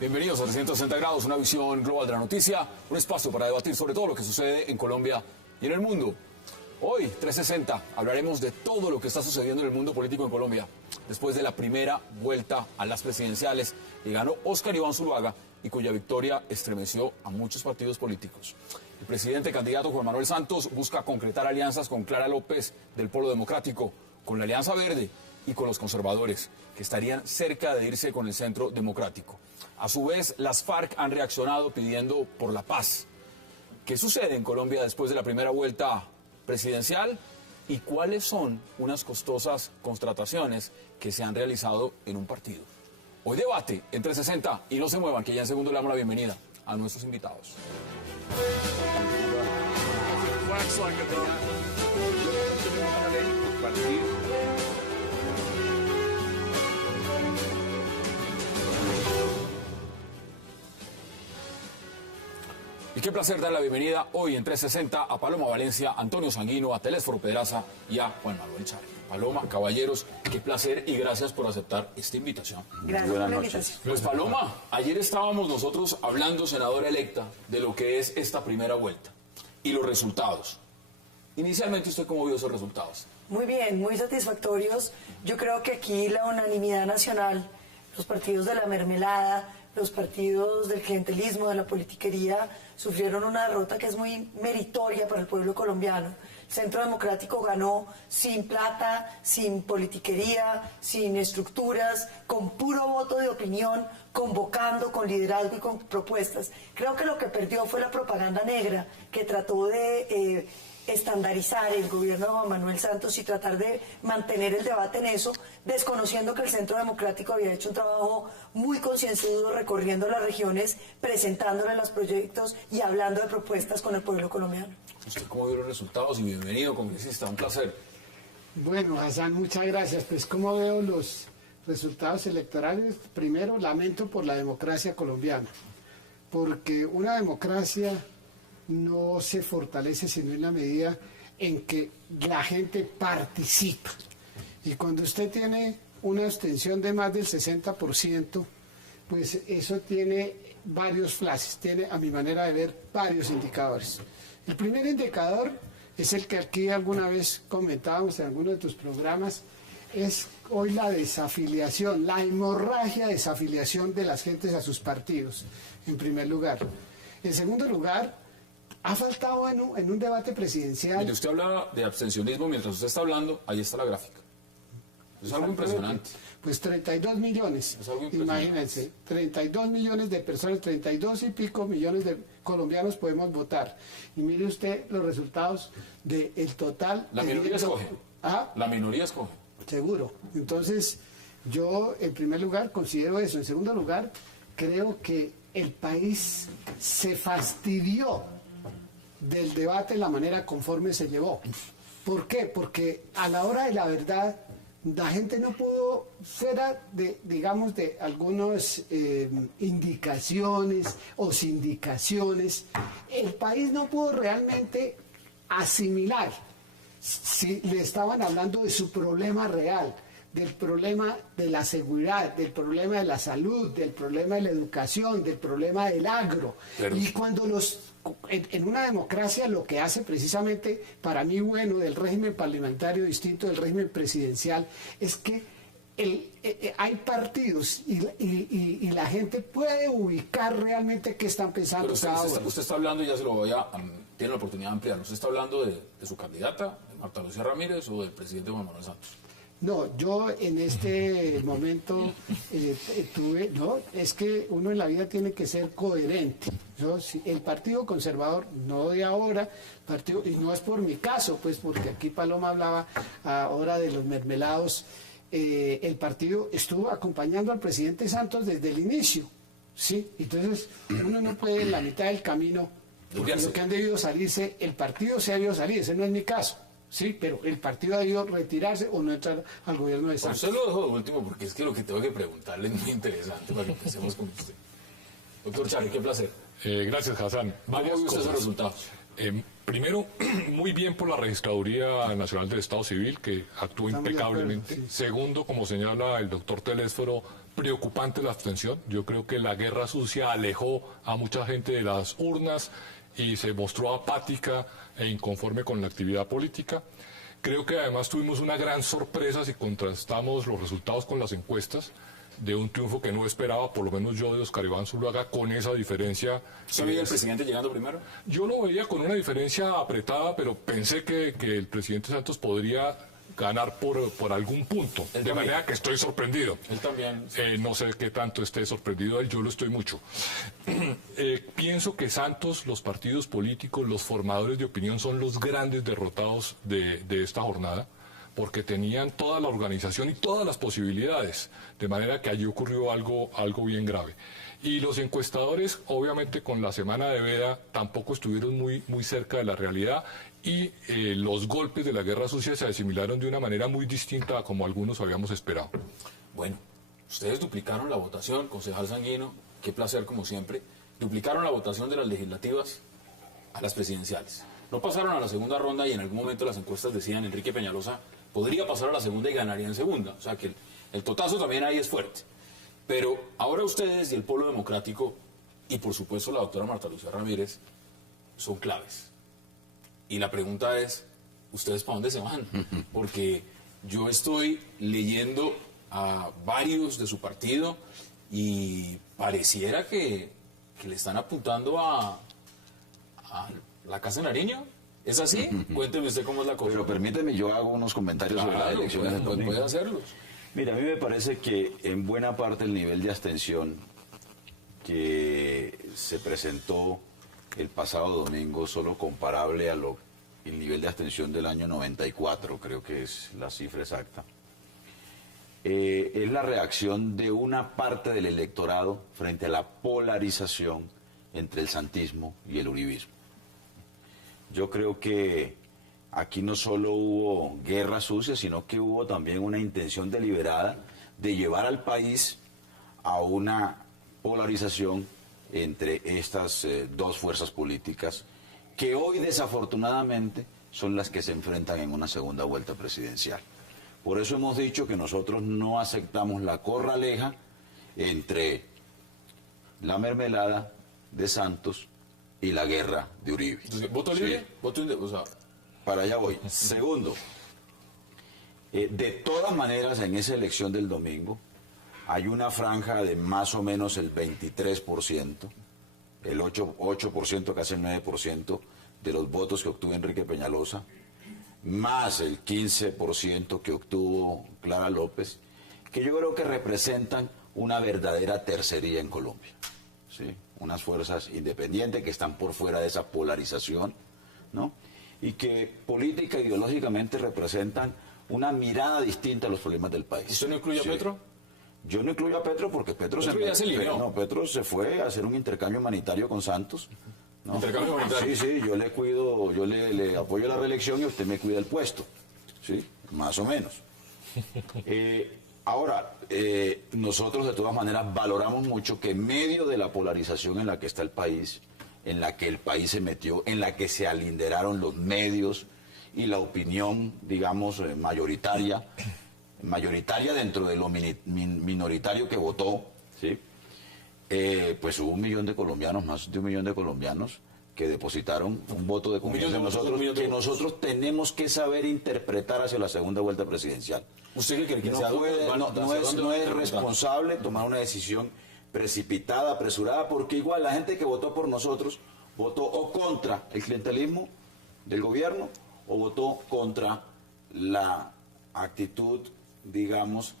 Bienvenidos a 360 grados, una visión global de la noticia, un espacio para debatir sobre todo lo que sucede en Colombia y en el mundo. Hoy, 360, hablaremos de todo lo que está sucediendo en el mundo político en Colombia, después de la primera vuelta a las presidenciales que ganó Óscar Iván Zuluaga y cuya victoria estremeció a muchos partidos políticos. El presidente candidato Juan Manuel Santos busca concretar alianzas con Clara López del Polo Democrático, con la Alianza Verde y con los conservadores, que estarían cerca de irse con el Centro Democrático. A su vez, las FARC han reaccionado pidiendo por la paz. ¿Qué sucede en Colombia después de la primera vuelta presidencial? ¿Y cuáles son unas costosas contrataciones que se han realizado en un partido? Hoy debate en 360 y no se muevan, que ya en segundo le damos la bienvenida a nuestros invitados. Y qué placer dar la bienvenida hoy en 360 a Paloma Valencia, Antonio Sanguino, a Telésforo Pedraza y a Juan Manuel Chávez. Paloma, caballeros, qué placer y gracias por aceptar esta invitación. Gracias por la invitación. Pues Paloma, ayer estábamos nosotros hablando, senadora electa, de lo que es esta primera vuelta y los resultados. Inicialmente, ¿usted cómo vio esos resultados? Muy bien, muy satisfactorios. Yo creo que aquí la unanimidad nacional, los partidos de la mermelada, los partidos del clientelismo, de la politiquería, sufrieron una derrota que es muy meritoria para el pueblo colombiano. El Centro Democrático ganó sin plata, sin politiquería, sin estructuras, con puro voto de opinión, convocando, con liderazgo y con propuestas. Creo que lo que perdió fue la propaganda negra, que trató de estandarizar el gobierno de Juan Manuel Santos y tratar de mantener el debate en eso, desconociendo que el Centro Democrático había hecho un trabajo muy concienzudo recorriendo las regiones, presentándole los proyectos y hablando de propuestas con el pueblo colombiano. ¿Usted cómo vio los resultados? Y bienvenido, congresista, un placer. Bueno, Hassan, muchas gracias. Pues, ¿cómo veo los resultados electorales? Primero, lamento por la democracia colombiana, porque una democracia no se fortalece sino en la medida en que la gente participa. Y cuando usted tiene una abstención de más del 60%, pues eso tiene varios flashes, tiene, a mi manera de ver, varios indicadores. El primer indicador es el que aquí alguna vez comentábamos en alguno de tus programas, es hoy la desafiliación, la hemorragia de desafiliación de las gentes a sus partidos, en primer lugar. En segundo lugar, ha faltado en un debate presidencial. Mire, usted habla de abstencionismo, mientras usted está hablando, ahí está la gráfica. Es algo impresionante. Pues 32 millones, imagínense, 32 millones de personas, 32 y pico millones de colombianos podemos votar. Y mire usted los resultados del total. La minoría escoge. ¿Ah? La minoría escoge. Seguro. Entonces, yo en primer lugar considero eso. En segundo lugar, creo que el país se fastidió del debate en la manera conforme se llevó. ¿Por qué? Porque a la hora de la verdad la gente no pudo, fuera de, digamos, de algunas indicaciones o sindicaciones, el país no pudo realmente asimilar si le estaban hablando de su problema real, del problema de la seguridad, del problema de la salud, del problema de la educación, del problema del agro. Pero... Y cuando en una democracia lo que hace precisamente, para mí bueno, del régimen parlamentario distinto del régimen presidencial, es que hay partidos y la gente puede ubicar realmente qué están pensando. Pero usted está hablando, y ya se lo voy a... tiene la oportunidad de ampliar. ¿Usted está hablando de su candidata, de Marta Lucía Ramírez, o del presidente Juan Manuel Santos? No, yo en este momento es que uno en la vida tiene que ser coherente. El Partido Conservador, no de ahora, y no es por mi caso, pues porque aquí Paloma hablaba ahora de los mermelados, el partido estuvo acompañando al presidente Santos desde el inicio, ¿sí? Entonces uno no puede en la mitad del camino, porque lo que han debido salirse, el partido se ha debido salir, ese no es mi caso. Sí, pero el partido ha debido retirarse o no entrar al gobierno de Santos. Usted lo dejo de último porque es que lo que tengo que preguntarle es muy interesante para que empecemos con usted. Doctor Chávez, qué placer. Gracias, Hassan. ¿Cómo ve usted esos resultados? Primero, muy bien por la Registraduría Nacional del Estado Civil, que actuó Estamos de impecablemente. acuerdo, sí. Segundo, como señala el doctor Telésforo, preocupante la abstención. Yo creo que la guerra sucia alejó a mucha gente de las urnas y se mostró apática e inconforme con la actividad política. Creo que además tuvimos una gran sorpresa si contrastamos los resultados con las encuestas, de un triunfo que no esperaba, por lo menos yo, de Oscar Iván Zuluaga, con esa diferencia. ¿Usted veía al presidente llegando primero? Yo lo veía con una diferencia apretada, pero pensé que el presidente Santos podría ganar por algún punto, Él de también. manera que estoy sorprendido. Él también. No sé qué tanto esté sorprendido él, yo lo estoy mucho. Pienso que Santos, los partidos políticos, los formadores de opinión son los grandes derrotados de esta jornada, porque tenían toda la organización y todas las posibilidades, de manera que allí ocurrió algo bien grave. Y los encuestadores, obviamente con la semana de veda, tampoco estuvieron muy cerca de la realidad, y los golpes de la guerra sucia se asimilaron de una manera muy distinta a como algunos habíamos esperado. Bueno, ustedes duplicaron la votación, concejal Sanguino, qué placer como siempre, duplicaron la votación de las legislativas a las presidenciales. No pasaron a la segunda ronda y en algún momento las encuestas decían Enrique Peñalosa podría pasar a la segunda y ganaría en segunda. O sea que el totazo también ahí es fuerte. Pero ahora ustedes y el Polo Democrático, y por supuesto la doctora Marta Lucía Ramírez, son claves. Y la pregunta es, ¿ustedes para dónde se van? Porque yo estoy leyendo a varios de su partido y pareciera que le están apuntando a la Casa de Nariño. ¿Es así? Cuénteme usted cómo es la cosa. Pero permíteme, yo hago unos comentarios sobre las elecciones del domingo. Puede hacerlos. Mira, a mí me parece que en buena parte el nivel de abstención que se presentó el pasado domingo, solo comparable a el nivel de abstención del año 94, creo que es la cifra exacta, es la reacción de una parte del electorado frente a la polarización entre el santismo y el uribismo. Yo creo que aquí no solo hubo guerra sucia, sino que hubo también una intención deliberada de llevar al país a una polarización entre estas dos fuerzas políticas que hoy desafortunadamente son las que se enfrentan en una segunda vuelta presidencial. Por eso hemos dicho que nosotros no aceptamos la corraleja entre la mermelada de Santos y la guerra de Uribe. Entonces, ¿voto libre? Sí. ¿Voto o sea, Para allá voy. Segundo, de todas maneras en esa elección del domingo hay una franja de más o menos el 23%, el 8%, casi el 9% de los votos que obtuvo Enrique Peñalosa, más el 15% que obtuvo Clara López, que yo creo que representan una verdadera tercería en Colombia, ¿sí? Unas fuerzas independientes que están por fuera de esa polarización, ¿no? Y que política e ideológicamente representan una mirada distinta a los problemas del país. ¿usted no incluye Sí. a Petro? Yo no incluyo a Petro porque Petro ya se alineó. no, Petro se fue a hacer un intercambio humanitario con Santos, ¿no? ¿Intercambio humanitario? Sí, yo le cuido, yo le apoyo la reelección y usted me cuida el puesto, ¿sí? Más o menos. Ahora, nosotros de todas maneras valoramos mucho que en medio de la polarización en la que está el país, en la que el país se metió, en la que se alinderaron los medios y la opinión, digamos, mayoritaria dentro de lo minoritario que votó, ¿sí? Pues hubo 1 millón de colombianos, más de 1 millón de colombianos que depositaron un voto de confianza en nosotros, que nosotros tenemos que saber interpretar hacia la segunda vuelta presidencial. ¿Usted qué cree que No es responsable tomar una decisión precipitada, apresurada, porque igual la gente que votó por nosotros votó o contra el clientelismo del gobierno o votó contra la actitud, digamos,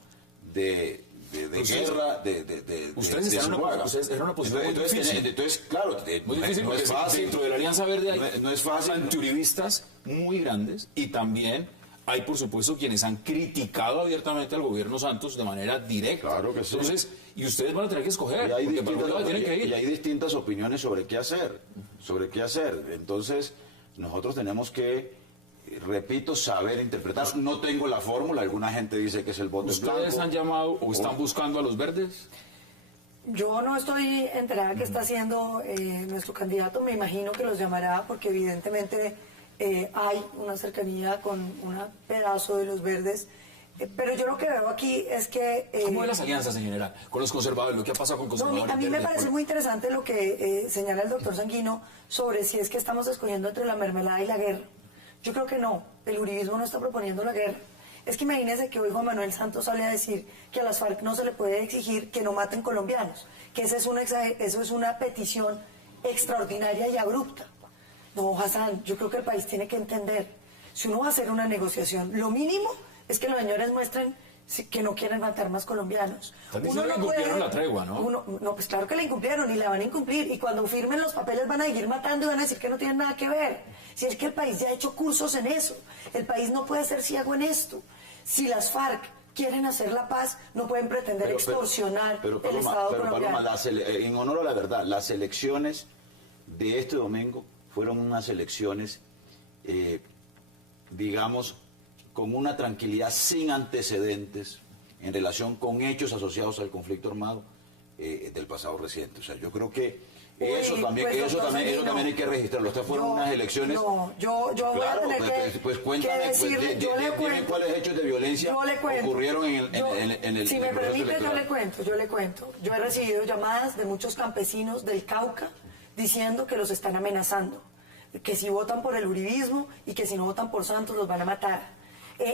de guerra, ustedes eran una posición muy difícil. Entonces, claro, Muy difícil no porque es fácil. dentro de la Alianza Verde hay No es fácil. antiuribistas muy grandes y también hay, por supuesto, quienes han criticado abiertamente al gobierno Santos de manera directa. Claro que sí. Entonces, y ustedes van a tener que escoger, Y hay, porque para un lado tienen que ir. y hay distintas opiniones sobre qué hacer, Entonces, nosotros tenemos que, repito, saber interpretar. No tengo la fórmula, alguna gente dice que es el voto en blanco. ¿Ustedes han llamado o están buscando a los verdes? Yo no estoy enterada qué está haciendo nuestro candidato, me imagino que los llamará porque evidentemente hay una cercanía con un pedazo de los verdes, pero yo lo que veo aquí es que... ¿Cómo ven las alianzas en general con los conservadores? Lo que ha pasado con conservadores. A mí me parece muy interesante lo que señala el doctor Sanguino sobre si es que estamos escogiendo entre la mermelada y la guerra. Yo creo que no, el uribismo no está proponiendo la guerra. Es que imagínense que hoy Juan Manuel Santos sale a decir que a las FARC no se le puede exigir que no maten colombianos, que eso es una petición extraordinaria y abrupta. No, Hassan, yo creo que el país tiene que entender, si uno va a hacer una negociación, lo mínimo es que los señores muestren que no quieren matar más colombianos. Uno no incumplieron la tregua, ¿no? No, pues claro que la incumplieron y la van a incumplir. Y cuando firmen los papeles van a seguir matando y van a decir que no tienen nada que ver. Si es que el país ya ha hecho cursos en eso. El país no puede ser ciego en esto. Si las FARC quieren hacer la paz, no pueden pretender extorsionar el Estado colombiano. Paloma, en honor a la verdad, las elecciones de este domingo fueron unas elecciones, digamos, con una tranquilidad sin antecedentes en relación con hechos asociados al conflicto armado del pasado reciente. O sea, yo creo que eso también hay que registrarlo. Estas fueron unas elecciones... No, yo voy a tener que... Pues cuéntame, dime cuáles hechos de violencia ocurrieron en el... Si me permite, yo le cuento. Yo he recibido llamadas de muchos campesinos del Cauca diciendo que los están amenazando, que si votan por el uribismo y que si no votan por Santos los van a matar.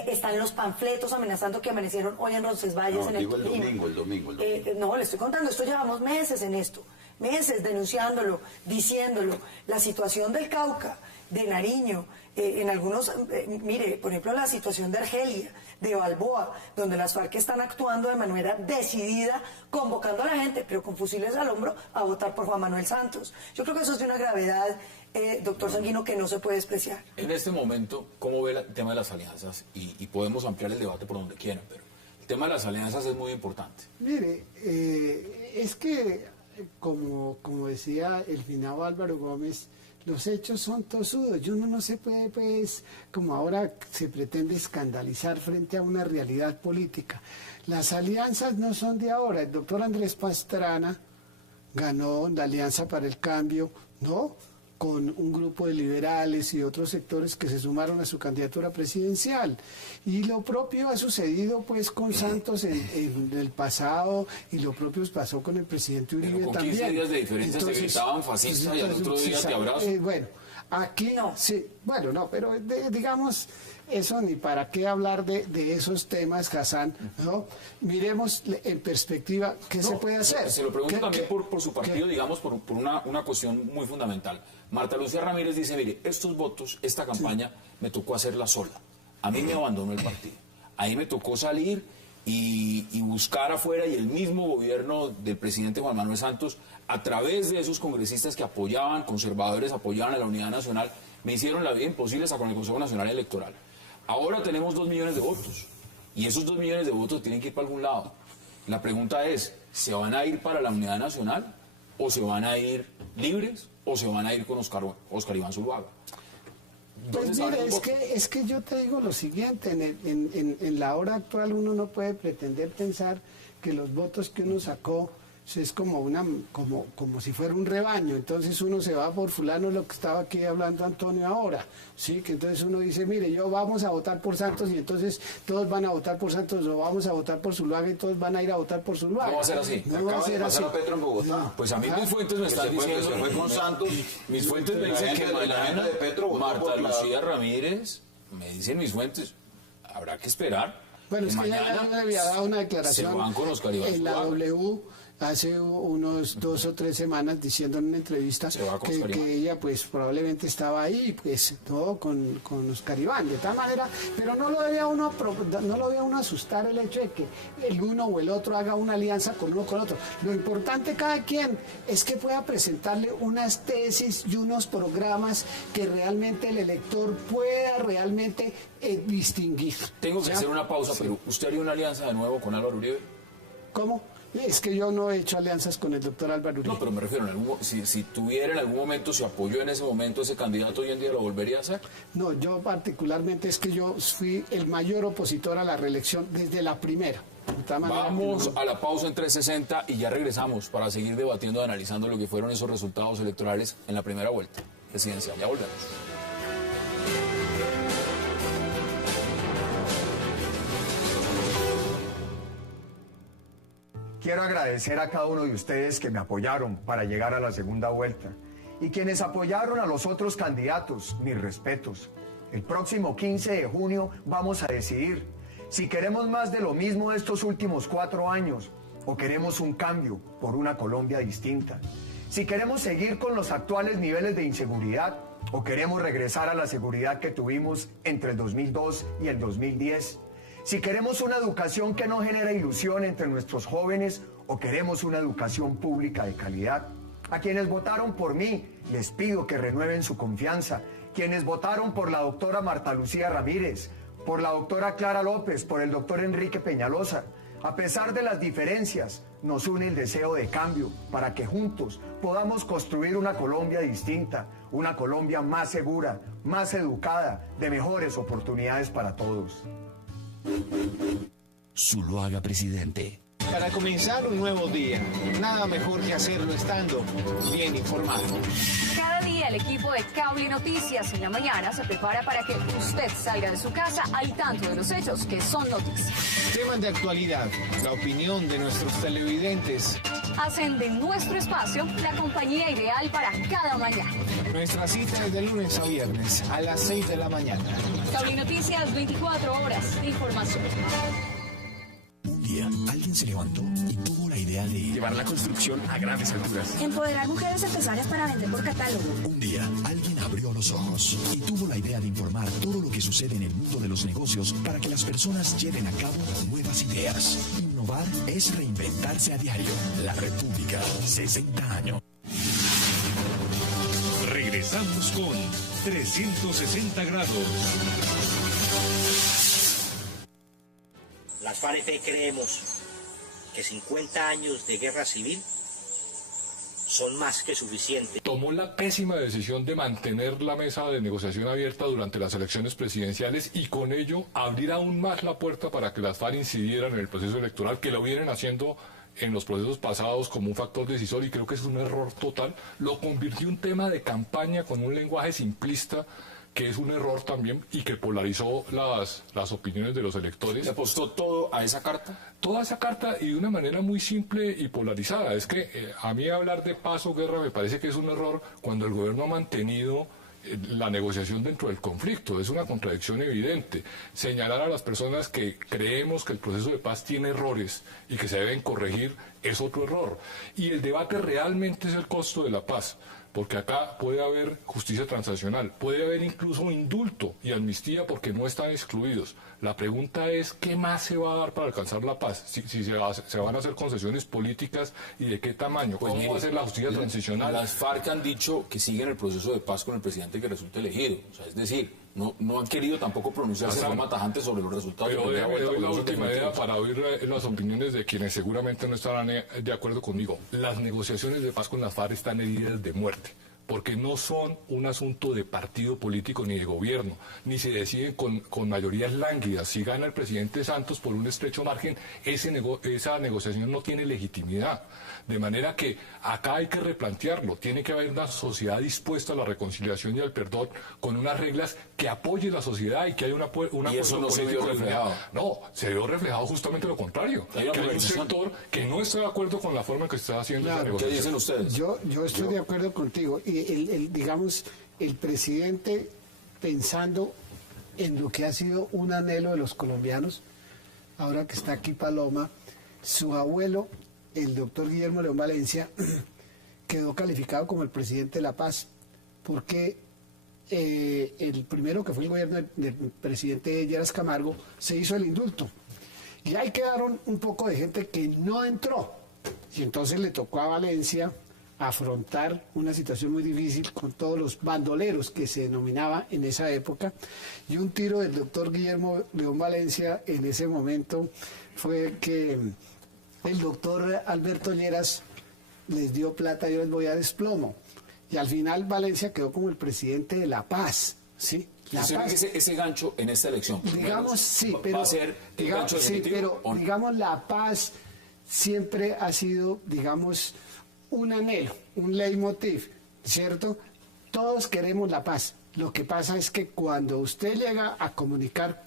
Están los panfletos amenazando que amanecieron hoy en Roncesvalles, en el domingo. No, le estoy contando, esto llevamos meses en esto, meses denunciándolo, diciéndolo. La situación del Cauca, de Nariño, en algunos, mire, por ejemplo, la situación de Argelia, de Balboa, donde las FARC están actuando de manera decidida, convocando a la gente, pero con fusiles al hombro, a votar por Juan Manuel Santos. Yo creo que eso es de una gravedad, doctor Sanguino, que no se puede despreciar. En este momento, ¿cómo ve el tema de las alianzas? Y podemos ampliar el debate por donde quieran, pero el tema de las alianzas es muy importante. Mire, es que, como decía el finado Álvaro Gómez, los hechos son tosudos y uno no se puede, pues, como ahora se pretende escandalizar frente a una realidad política. Las alianzas no son de ahora. El doctor Andrés Pastrana ganó la Alianza para el Cambio, ¿no?, con un grupo de liberales y otros sectores que se sumaron a su candidatura presidencial. Y lo propio ha sucedido pues con Santos en el pasado, y lo propio pasó con el presidente Uribe pero con también. 15 días de diferencia se gritaban fascistas y al otro día te abrazo. Bueno, aquí no, sí, bueno, no, pero digamos, eso ni para qué hablar de esos temas, Hassan, ¿no? Miremos en perspectiva qué se puede hacer. Se lo pregunto también por su partido, digamos, por una cuestión muy fundamental. Marta Lucía Ramírez dice, mire, estos votos, esta campaña, me tocó hacerla sola. A mí me abandonó el partido. Ahí me tocó salir y buscar afuera, y el mismo gobierno del presidente Juan Manuel Santos, a través de esos congresistas que apoyaban, conservadores, apoyaban a la unidad nacional, me hicieron la vida imposible hasta con el Consejo Nacional Electoral. Ahora tenemos 2 millones de votos, y esos 2 millones de votos tienen que ir para algún lado. La pregunta es, ¿se van a ir para la unidad nacional, o se van a ir libres, o se van a ir con Oscar Iván Zuluaga? Pues mira, es que yo te digo lo siguiente, en la hora actual uno no puede pretender pensar que los votos que uno sacó es como si fuera un rebaño. Entonces uno se va por fulano, lo que estaba aquí hablando Antonio ahora, sí, que entonces uno dice, mire, yo vamos a votar por Santos y entonces todos van a votar por Santos, o vamos a votar por Zuluaga y todos van a ir a votar por Zuluaga. No va a ser así. No va a ser así. A Petro en Bogotá. No. Pues a mí mis fuentes me están diciendo... Se fue con Santos. Mis fuentes me dicen que mañana de Petro Marta Lucía Ramírez, me dicen mis fuentes, habrá que esperar. Bueno, es que ya me había dado una declaración se van con Oscar Iván en la Zuluaga. W hace unos 2 o 3 semanas diciendo en una entrevista que ella pues probablemente estaba ahí, pues todo con Oscar Iván, de tal manera, pero no lo debía uno asustar el hecho de que el uno o el otro haga una alianza con uno o con otro. Lo importante cada quien es que pueda presentarle unas tesis y unos programas que realmente el elector pueda realmente distinguir. Tengo que hacer una pausa, pero ¿usted haría una alianza de nuevo con Álvaro Uribe? ¿Cómo? Es que yo no he hecho alianzas con el doctor Álvaro Uribe. No, pero me refiero, si tuviera en algún momento, si apoyó en ese momento ese candidato, hoy en día lo volvería a hacer. No, yo particularmente es que yo fui el mayor opositor a la reelección desde la primera. Vamos a la pausa en 360 y ya regresamos para seguir debatiendo y analizando lo que fueron esos resultados electorales en la primera vuelta presidencial. Ya volvemos. Quiero agradecer a cada uno de ustedes que me apoyaron para llegar a la segunda vuelta y quienes apoyaron a los otros candidatos, mis respetos. El próximo 15 de junio vamos a decidir si queremos más de lo mismo de estos últimos 4 años o queremos un cambio por una Colombia distinta. Si queremos seguir con los actuales niveles de inseguridad o queremos regresar a la seguridad que tuvimos entre el 2002 y el 2010. Si queremos una educación que no genera ilusión entre nuestros jóvenes o queremos una educación pública de calidad. A quienes votaron por mí, les pido que renueven su confianza. Quienes votaron por la doctora Marta Lucía Ramírez, por la doctora Clara López, por el doctor Enrique Peñalosa. A pesar de las diferencias, nos une el deseo de cambio para que juntos podamos construir una Colombia distinta, una Colombia más segura, más educada, de mejores oportunidades para todos. Zuluaga presidente. Para comenzar un nuevo día, nada mejor que hacerlo estando bien informado. Cada día el equipo de Cable Noticias en la mañana se prepara para que usted salga de su casa al tanto de los hechos que son noticias. Temas de actualidad, la opinión de nuestros televidentes. Hacen de nuestro espacio la compañía ideal para cada mañana. Nuestra cita es de lunes a viernes a las 6 de la mañana. Cable Noticias, 24 horas de información. Un día, alguien se levantó y tuvo la idea de llevar la construcción a grandes alturas. Empoderar mujeres empresarias para vender por catálogo. Un día, alguien abrió los ojos y tuvo la idea de informar todo lo que sucede en el mundo de los negocios para que las personas lleven a cabo nuevas ideas. Innovar es reinventarse a diario. La República, 60 años. Regresamos con 360 grados. Las FARC creemos que 50 años de guerra civil son más que suficientes. Tomó la pésima decisión de mantener la mesa de negociación abierta durante las elecciones presidenciales y con ello abrir aún más la puerta para que las FARC incidieran en el proceso electoral, que lo vienen haciendo en los procesos pasados como un factor decisor, y creo que es un error total. Lo convirtió en un tema de campaña con un lenguaje simplista, que es un error también y que polarizó las opiniones de los electores. ¿Le apostó todo a esa carta? Toda esa carta, y de una manera muy simple y polarizada. Es que a mí hablar de paz o guerra me parece que es un error cuando el gobierno ha mantenido la negociación dentro del conflicto. Es una contradicción evidente. Señalar a las personas que creemos que el proceso de paz tiene errores y que se deben corregir es otro error. Y el debate realmente es el costo de la paz. Porque acá puede haber justicia transnacional, puede haber incluso indulto y amnistía porque no están excluidos. La pregunta es, ¿qué más se va a dar para alcanzar la paz? Si se van a hacer concesiones políticas y de qué tamaño. Pues ¿Cómo va a ser la justicia transicional? Las FARC han dicho que siguen el proceso de paz con el presidente que resulte elegido. O sea, es decir, no han querido tampoco pronunciarse de forma tajante sobre los resultados. Pero doy la última idea para oír las opiniones de quienes seguramente no estarán de acuerdo conmigo. Las negociaciones de paz con las FARC están heridas de muerte, porque no son un asunto de partido político ni de gobierno, ni se deciden con mayorías lánguidas. Si gana el presidente Santos por un estrecho margen, esa negociación no tiene legitimidad. De manera que acá hay que replantearlo. Tiene que haber una sociedad dispuesta a la reconciliación y al perdón con unas reglas que apoyen la sociedad y que haya y eso no se vio reflejado. No, se vio reflejado justamente lo contrario. Que hay un sector que no está de acuerdo con la forma en que se está haciendo esa negociación. ¿Qué dicen ustedes? Yo estoy de acuerdo contigo. Y digamos, el presidente, pensando en lo que ha sido un anhelo de los colombianos, ahora que está aquí Paloma, su abuelo, el doctor Guillermo León Valencia, quedó calificado como el presidente de la paz, porque el primero, que fue el gobierno del presidente Lleras Camargo, se hizo el indulto. Y ahí quedaron un poco de gente que no entró. Y entonces le tocó a Valencia afrontar una situación muy difícil con todos los bandoleros que se denominaba en esa época. Y un tiro del doctor Guillermo León Valencia en ese momento fue que el doctor Alberto Lleras les dio plata, yo les voy a desplomo. Y al final Valencia quedó como el presidente de la paz, ¿sí? ¿Usted ve ese gancho en esta elección? Digamos, sí, pero, ¿va a ser el gancho definitivo? Pero digamos, la paz siempre ha sido, digamos, un anhelo, un leitmotiv, ¿cierto? Todos queremos la paz. Lo que pasa es que cuando usted llega a comunicar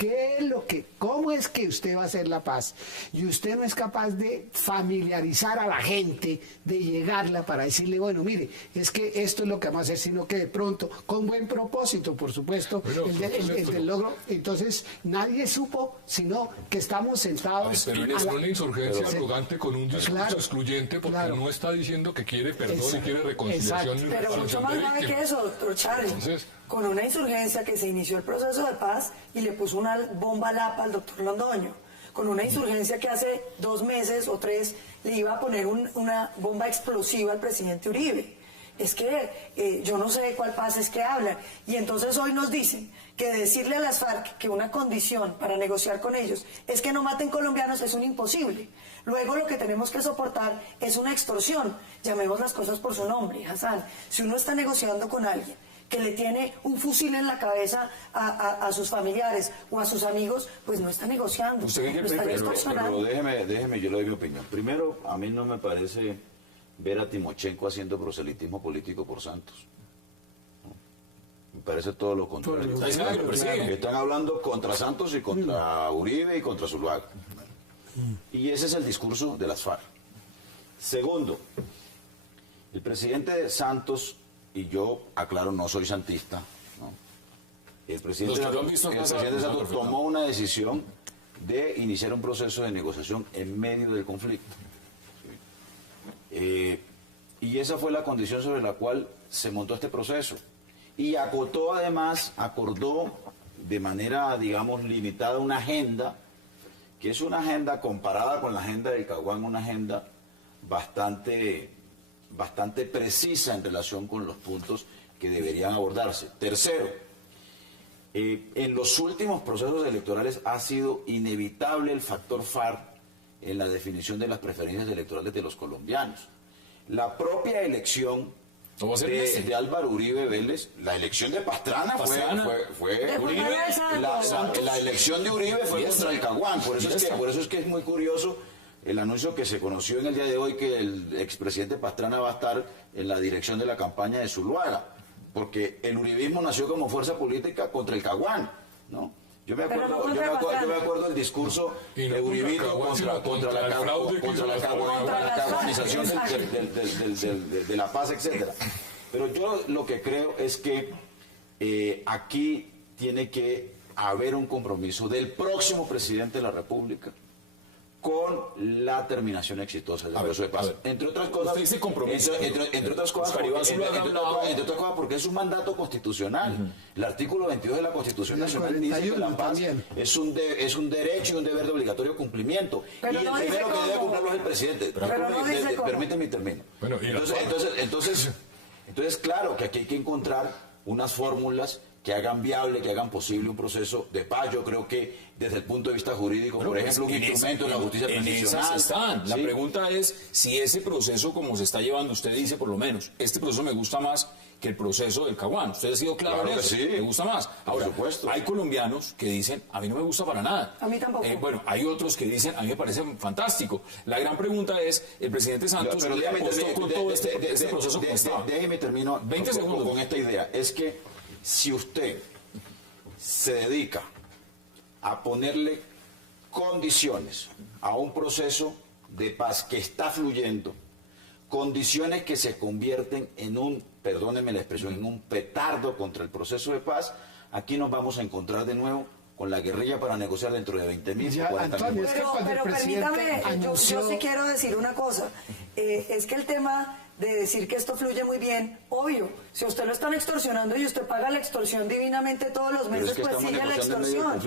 cómo es que usted va a hacer la paz, y usted no es capaz de familiarizar a la gente, de llegarla para decirle, bueno, mire, es que esto es lo que vamos a hacer, sino que de pronto, con buen propósito, por supuesto, el del logro, entonces nadie supo, sino que estamos sentados... Pero es una insurgencia arrogante con un discurso excluyente, porque no está diciendo que quiere perdón y quiere reconciliación. Pero mucho más grave que eso, doctor Charlie. Con una insurgencia que se inició el proceso de paz y le puso una bomba lapa al doctor Londoño. Con una insurgencia que hace 2 meses o 3 le iba a poner una bomba explosiva al presidente Uribe. Es que yo no sé de cuál paz es que hablan. Y entonces hoy nos dicen que decirle a las FARC que una condición para negociar con ellos es que no maten colombianos es un imposible. Luego lo que tenemos que soportar es una extorsión. Llamemos las cosas por su nombre, Hassan. Si uno está negociando con alguien que le tiene un fusil en la cabeza a sus familiares o a sus amigos, pues no está negociando. Pero déjeme, yo le doy mi opinión. Primero, a mí no me parece ver a Timochenko haciendo proselitismo político por Santos. ¿No? Me parece todo lo contrario. Están hablando contra Santos y contra Uribe y contra Zuluaga. Y ese es el discurso de las FARC. Segundo, el presidente Santos, y yo, aclaro, no soy santista, ¿no? El presidente Santos tomó una decisión de iniciar un proceso de negociación en medio del conflicto. Y esa fue la condición sobre la cual se montó este proceso. Y acordó de manera, digamos, limitada una agenda, que es una agenda comparada con la agenda del Caguán, una agenda bastante precisa en relación con los puntos que deberían abordarse. Tercero, en los últimos procesos electorales ha sido inevitable el factor FARC en la definición de las preferencias electorales de los colombianos. La propia elección de Álvaro Uribe Vélez, la elección de Pastrana fue Uribe, la elección de Uribe fue contra el Caguán, por eso es que es muy curioso el anuncio que se conoció en el día de hoy que el expresidente Pastrana va a estar en la dirección de la campaña de Zuluaga, porque el uribismo nació como fuerza política contra el Caguán, ¿no? Yo me acuerdo del discurso de uribismo contra la caguanización de la paz, etcétera. Pero yo lo que creo es que aquí tiene que haber un compromiso del próximo presidente de la República con la terminación exitosa del proceso de paz. Entre otras cosas, usted dice compromiso. Entre otras cosas, porque es un mandato constitucional. El artículo 22 de la Constitución Nacional dice que la paz es un derecho y un deber de obligatorio cumplimiento. Pero y el primero que debe cumplirlo es el presidente. Permíteme y termino. Entonces, claro que aquí hay que encontrar unas fórmulas que hagan viable, que hagan posible un proceso de paz. Yo creo que desde el punto de vista jurídico, por ejemplo, un instrumento de la justicia transicional. Están. La pregunta es si ese proceso como se está llevando, usted dice por lo menos, este proceso me gusta más que el proceso del Caguán. Usted ha sido claro en eso. Sí. Me gusta más. Ahora, hay colombianos que dicen, a mí no me gusta para nada. A mí tampoco. Bueno, hay otros que dicen, a mí me parece fantástico. La gran pregunta es, el presidente Santos le apostó con todo este proceso como está. Déjeme termino 20 segundos con esta idea. Es que si usted se dedica a ponerle condiciones a un proceso de paz que está fluyendo, condiciones que se convierten en un, perdónenme la expresión, en un petardo contra el proceso de paz, aquí nos vamos a encontrar de nuevo con la guerrilla para negociar dentro de 20.000 o 40.000. Pero permítame, yo sí quiero decir una cosa. Es que el tema de decir que esto fluye muy bien, obvio, si a usted lo están extorsionando y usted paga la extorsión divinamente todos los meses, pues sigue la extorsión.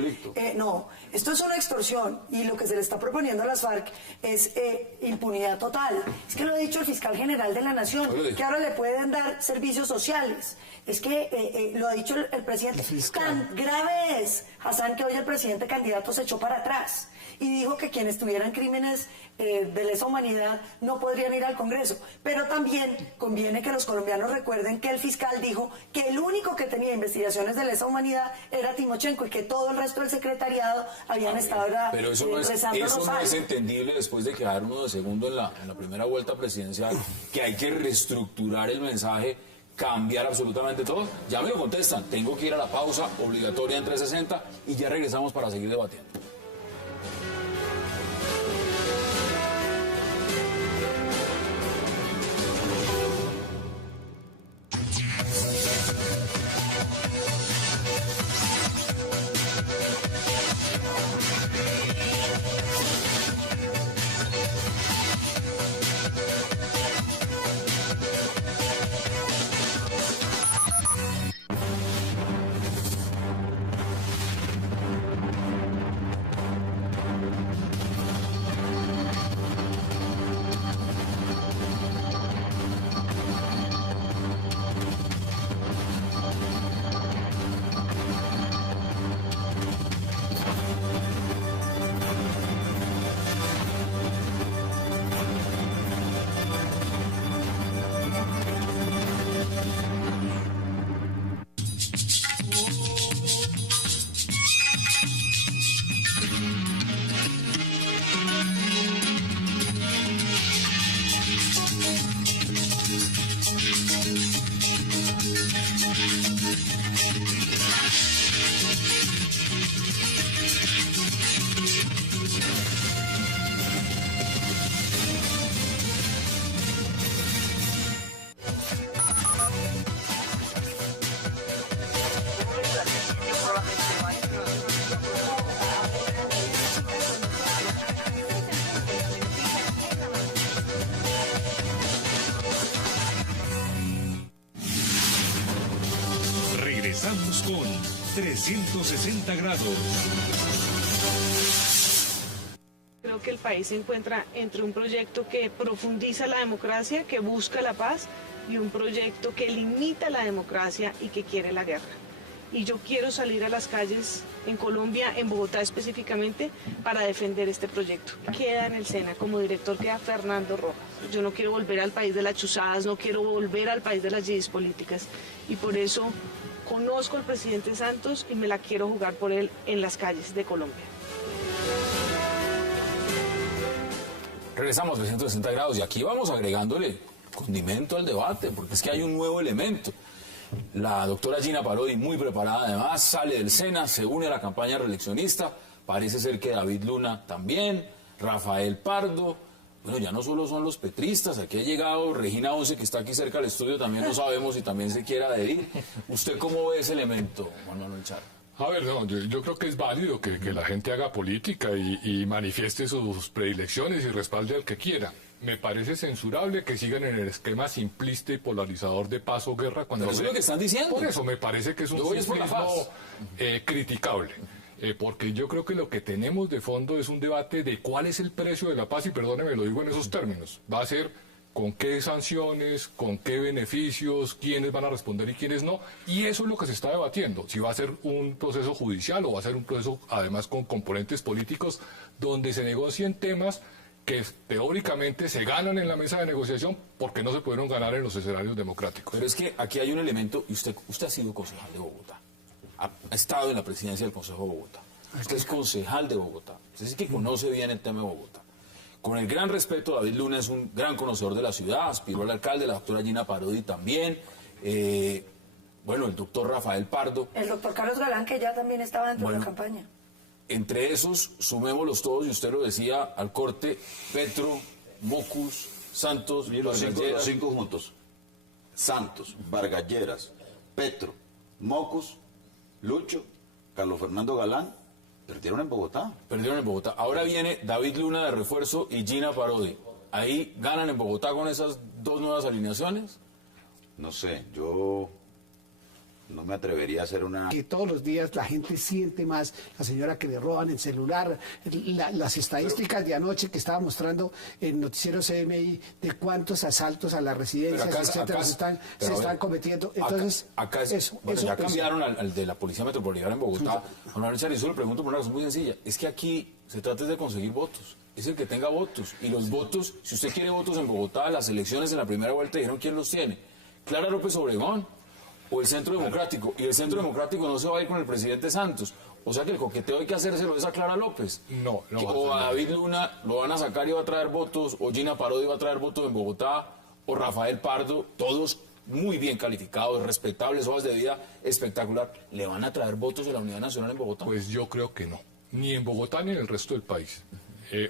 No, esto es una extorsión y lo que se le está proponiendo a las FARC es impunidad total. Es que lo ha dicho el fiscal general de la Nación, que ahora le pueden dar servicios sociales. Es que lo ha dicho el presidente. Tan grave es, Hassan, que hoy el presidente candidato se echó para atrás. y dijo que quienes tuvieran crímenes de lesa humanidad no podrían ir al Congreso. Pero también conviene que los colombianos recuerden que el fiscal dijo que el único que tenía investigaciones de lesa humanidad era Timochenko y que todo el resto del secretariado habían estado pero eso no es entendible después de quedar uno de segundo en la primera vuelta presidencial, que hay que reestructurar el mensaje, cambiar absolutamente todo. Ya me lo contestan, tengo que ir a la pausa obligatoria en 360 y ya regresamos para seguir debatiendo. Regresamos con 360 grados. Creo que el país se encuentra entre un proyecto que profundiza la democracia, que busca la paz, y un proyecto que limita la democracia y que quiere la guerra. Y yo quiero salir a las calles en Colombia, en Bogotá específicamente, para defender este proyecto. Queda en el SENA, como director queda Fernando Rojas. Yo no quiero volver al país de las chuzadas, no quiero volver al país de las yidis políticas. Y por eso conozco al presidente Santos y me la quiero jugar por él en las calles de Colombia. Regresamos 360 grados y aquí vamos agregándole condimento al debate, porque es que hay un nuevo elemento. La doctora Gina Parodi, muy preparada además, sale del SENA, se une a la campaña reeleccionista, parece ser que David Luna también, Rafael Pardo, bueno, ya no solo son los petristas, aquí ha llegado Regina Once, que está aquí cerca del estudio, también no sabemos si también se quiere adherir. ¿Usted cómo ve ese elemento, Juan Manuel Char? A ver, no, yo creo que es válido que la gente haga política y manifieste sus predilecciones y respalde al que quiera. Me parece censurable que sigan en el esquema simplista y polarizador de paz o guerra. Pero eso es lo que están diciendo. Por eso me parece que es un simplismo criticable. Porque yo creo que lo que tenemos de fondo es un debate de cuál es el precio de la paz, y perdóneme, lo digo en esos términos. Va a ser con qué sanciones, con qué beneficios, quiénes van a responder y quiénes no. Y eso es lo que se está debatiendo. Si va a ser un proceso judicial o va a ser un proceso, además, con componentes políticos, donde se negocien temas que teóricamente se ganan en la mesa de negociación porque no se pudieron ganar en los escenarios democráticos. Pero es que aquí hay un elemento, y usted ha sido concejal de Bogotá, ha estado en la presidencia del Consejo de Bogotá, usted es concejal de Bogotá, usted es que conoce bien el tema de Bogotá. Con el gran respeto, David Luna es un gran conocedor de la ciudad, aspiró al alcalde, la doctora Gina Parodi también, bueno, el doctor Rafael Pardo. El doctor Carlos Galán, que ya también estaba dentro de la campaña. Entre esos, sumémoslos todos, y usted lo decía, al corte, Petro, Mocus, Santos, y los cinco juntos. Santos, Vargas Lleras, Petro, Mocus, Lucho, Carlos Fernando Galán, perdieron en Bogotá. Perdieron en Bogotá. Ahora viene David Luna de refuerzo y Gina Parodi. ¿Ahí ganan en Bogotá con esas dos nuevas alineaciones? No sé, yo no me atrevería a hacer una... Que todos los días la gente siente más, la señora que le roban el celular, las estadísticas de anoche que estaba mostrando el noticiero CMI de cuántos asaltos a las residencias, etcétera, se están cometiendo. Entonces, ya cambiaron al de la Policía Metropolitana en Bogotá. Bueno, yo le pregunto por una razón muy sencilla. Es que aquí se trata de conseguir votos. Es el que tenga votos. Y los votos, si usted quiere votos en Bogotá, las elecciones en la primera vuelta dijeron quién los tiene. Clara López Obregón o el Centro Democrático. Y el Centro Democrático no se va a ir con el presidente Santos. O sea que el coqueteo hay que hacérselo es a Clara López. No. O a David Luna lo van a sacar y va a traer votos. O Gina Parodi va a traer votos en Bogotá. O Rafael Pardo. Todos muy bien calificados, respetables, hojas de vida espectacular. ¿Le van a traer votos de la Unidad Nacional en Bogotá? Pues yo creo que no. Ni en Bogotá ni en el resto del país.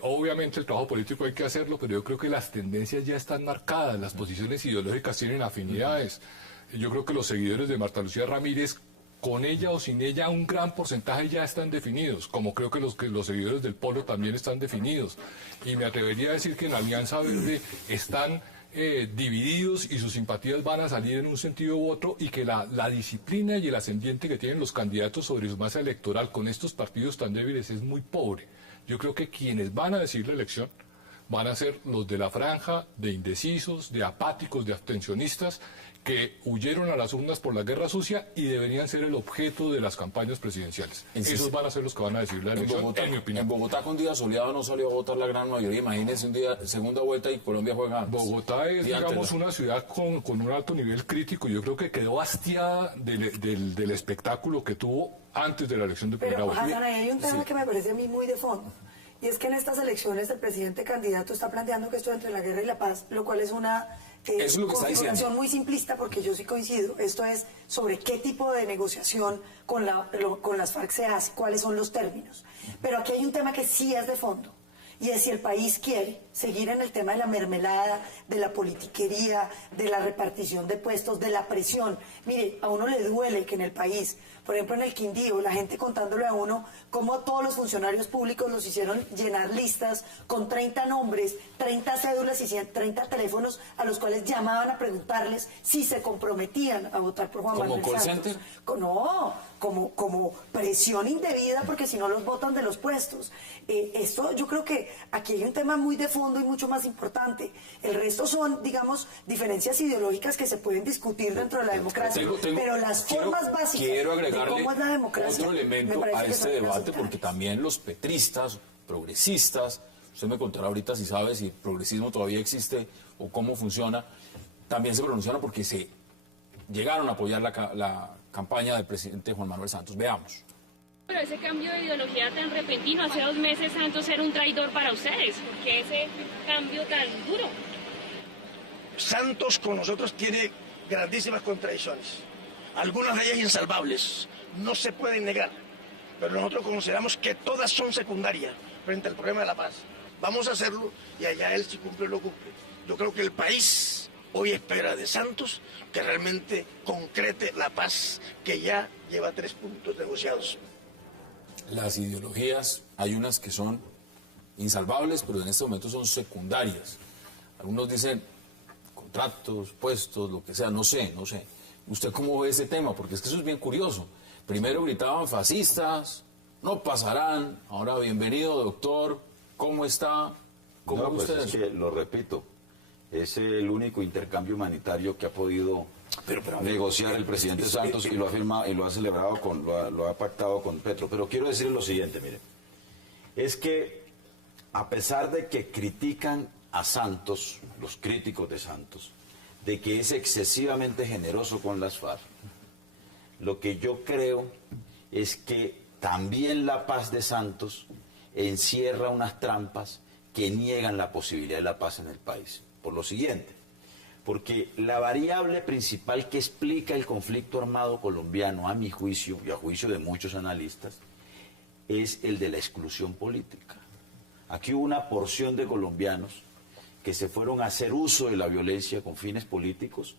Obviamente el trabajo político hay que hacerlo, pero yo creo que las tendencias ya están marcadas, las posiciones ideológicas tienen afinidades. Yo creo que los seguidores de Marta Lucía Ramírez, con ella o sin ella, un gran porcentaje ya están definidos, como creo que los seguidores del Polo también están definidos. Y me atrevería a decir que en Alianza Verde están divididos y sus simpatías van a salir en un sentido u otro, y que la disciplina y el ascendiente que tienen los candidatos sobre su masa electoral con estos partidos tan débiles es muy pobre. Yo creo que quienes van a decidir la elección van a ser los de la franja de indecisos, de apáticos, de abstencionistas, que huyeron a las urnas por la guerra sucia y deberían ser el objeto de las campañas presidenciales. Esos van a ser los que van a decidir la elección, en mi opinión. En Bogotá, con día soleado, no salió a votar la gran mayoría. Imagínense un día, segunda vuelta y Colombia juega antes. Bogotá es, digamos, una ciudad con un alto nivel crítico. Yo creo que quedó hastiada del espectáculo que tuvo antes de la elección de primera vuelta. Pero, Hassan, hay un tema que me parece a mí muy de fondo. Y es que en estas elecciones el presidente candidato está planteando que esto entre la guerra y la paz, lo cual es una configuración muy simplista, porque yo sí coincido. Esto es sobre qué tipo de negociación con las FARC se hace, cuáles son los términos. Pero aquí hay un tema que sí es de fondo. Y es si el país quiere seguir en el tema de la mermelada, de la politiquería, de la repartición de puestos, de la presión. Mire, a uno le duele que en el país, por ejemplo en el Quindío, la gente contándole a uno cómo todos los funcionarios públicos los hicieron llenar listas con 30 nombres, 30 cédulas y 30 teléfonos a los cuales llamaban a preguntarles si se comprometían a votar por Juan Manuel Santos. ¿Como call center? No, como presión indebida, porque si no los votan de los puestos. Esto yo creo que aquí hay un tema muy de fondo y mucho más importante. El resto son, digamos, diferencias ideológicas que se pueden discutir dentro de la democracia, pero las formas básicas de cómo es la democracia, otro elemento a este debate, porque también los petristas, progresistas, usted me contará ahorita si sabe si el progresismo todavía existe o cómo funciona, también se pronunciaron porque se llegaron a apoyar la campaña del presidente Juan Manuel Santos. Veamos. Pero ese cambio de ideología tan repentino, hace 2 meses Santos era un traidor para ustedes. ¿Por qué ese cambio tan duro? Santos con nosotros tiene grandísimas contradicciones. Algunas de ellas insalvables, no se pueden negar. Pero nosotros consideramos que todas son secundarias frente al problema de la paz. Vamos a hacerlo y allá él si cumple lo cumple. Yo creo que el país hoy espera de Santos que realmente concrete la paz que ya lleva 3 puntos negociados. Las ideologías, hay unas que son insalvables, pero en este momento son secundarias. Algunos dicen contratos, puestos, lo que sea, no sé. ¿Usted cómo ve ese tema? Porque es que eso es bien curioso. Primero gritaban fascistas, no pasarán. Ahora, bienvenido, doctor. ¿Cómo está? ¿Cómo no, ve pues usted es eso? que, lo repito, es el único intercambio humanitario que ha podido negociar el presidente Santos y lo ha firmado y lo ha celebrado lo ha pactado con Petro. Pero quiero decirle lo siguiente, mire, es que a pesar de que critican a Santos, los críticos de Santos, de que es excesivamente generoso con las FARC, lo que yo creo es que también la paz de Santos encierra unas trampas que niegan la posibilidad de la paz en el país. Por lo siguiente, porque la variable principal que explica el conflicto armado colombiano, a mi juicio y a juicio de muchos analistas, es el de la exclusión política. Aquí hubo una porción de colombianos que se fueron a hacer uso de la violencia con fines políticos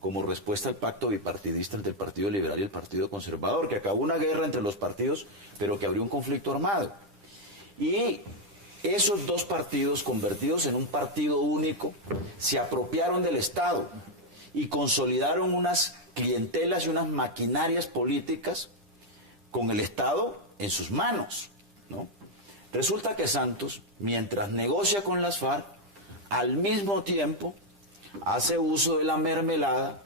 como respuesta al pacto bipartidista entre el Partido Liberal y el Partido Conservador, que acabó una guerra entre los partidos, pero que abrió un conflicto armado. Y esos 2 partidos, convertidos en un partido único, se apropiaron del Estado y consolidaron unas clientelas y unas maquinarias políticas con el Estado en sus manos, ¿no? Resulta que Santos, mientras negocia con las FARC, al mismo tiempo hace uso de la mermelada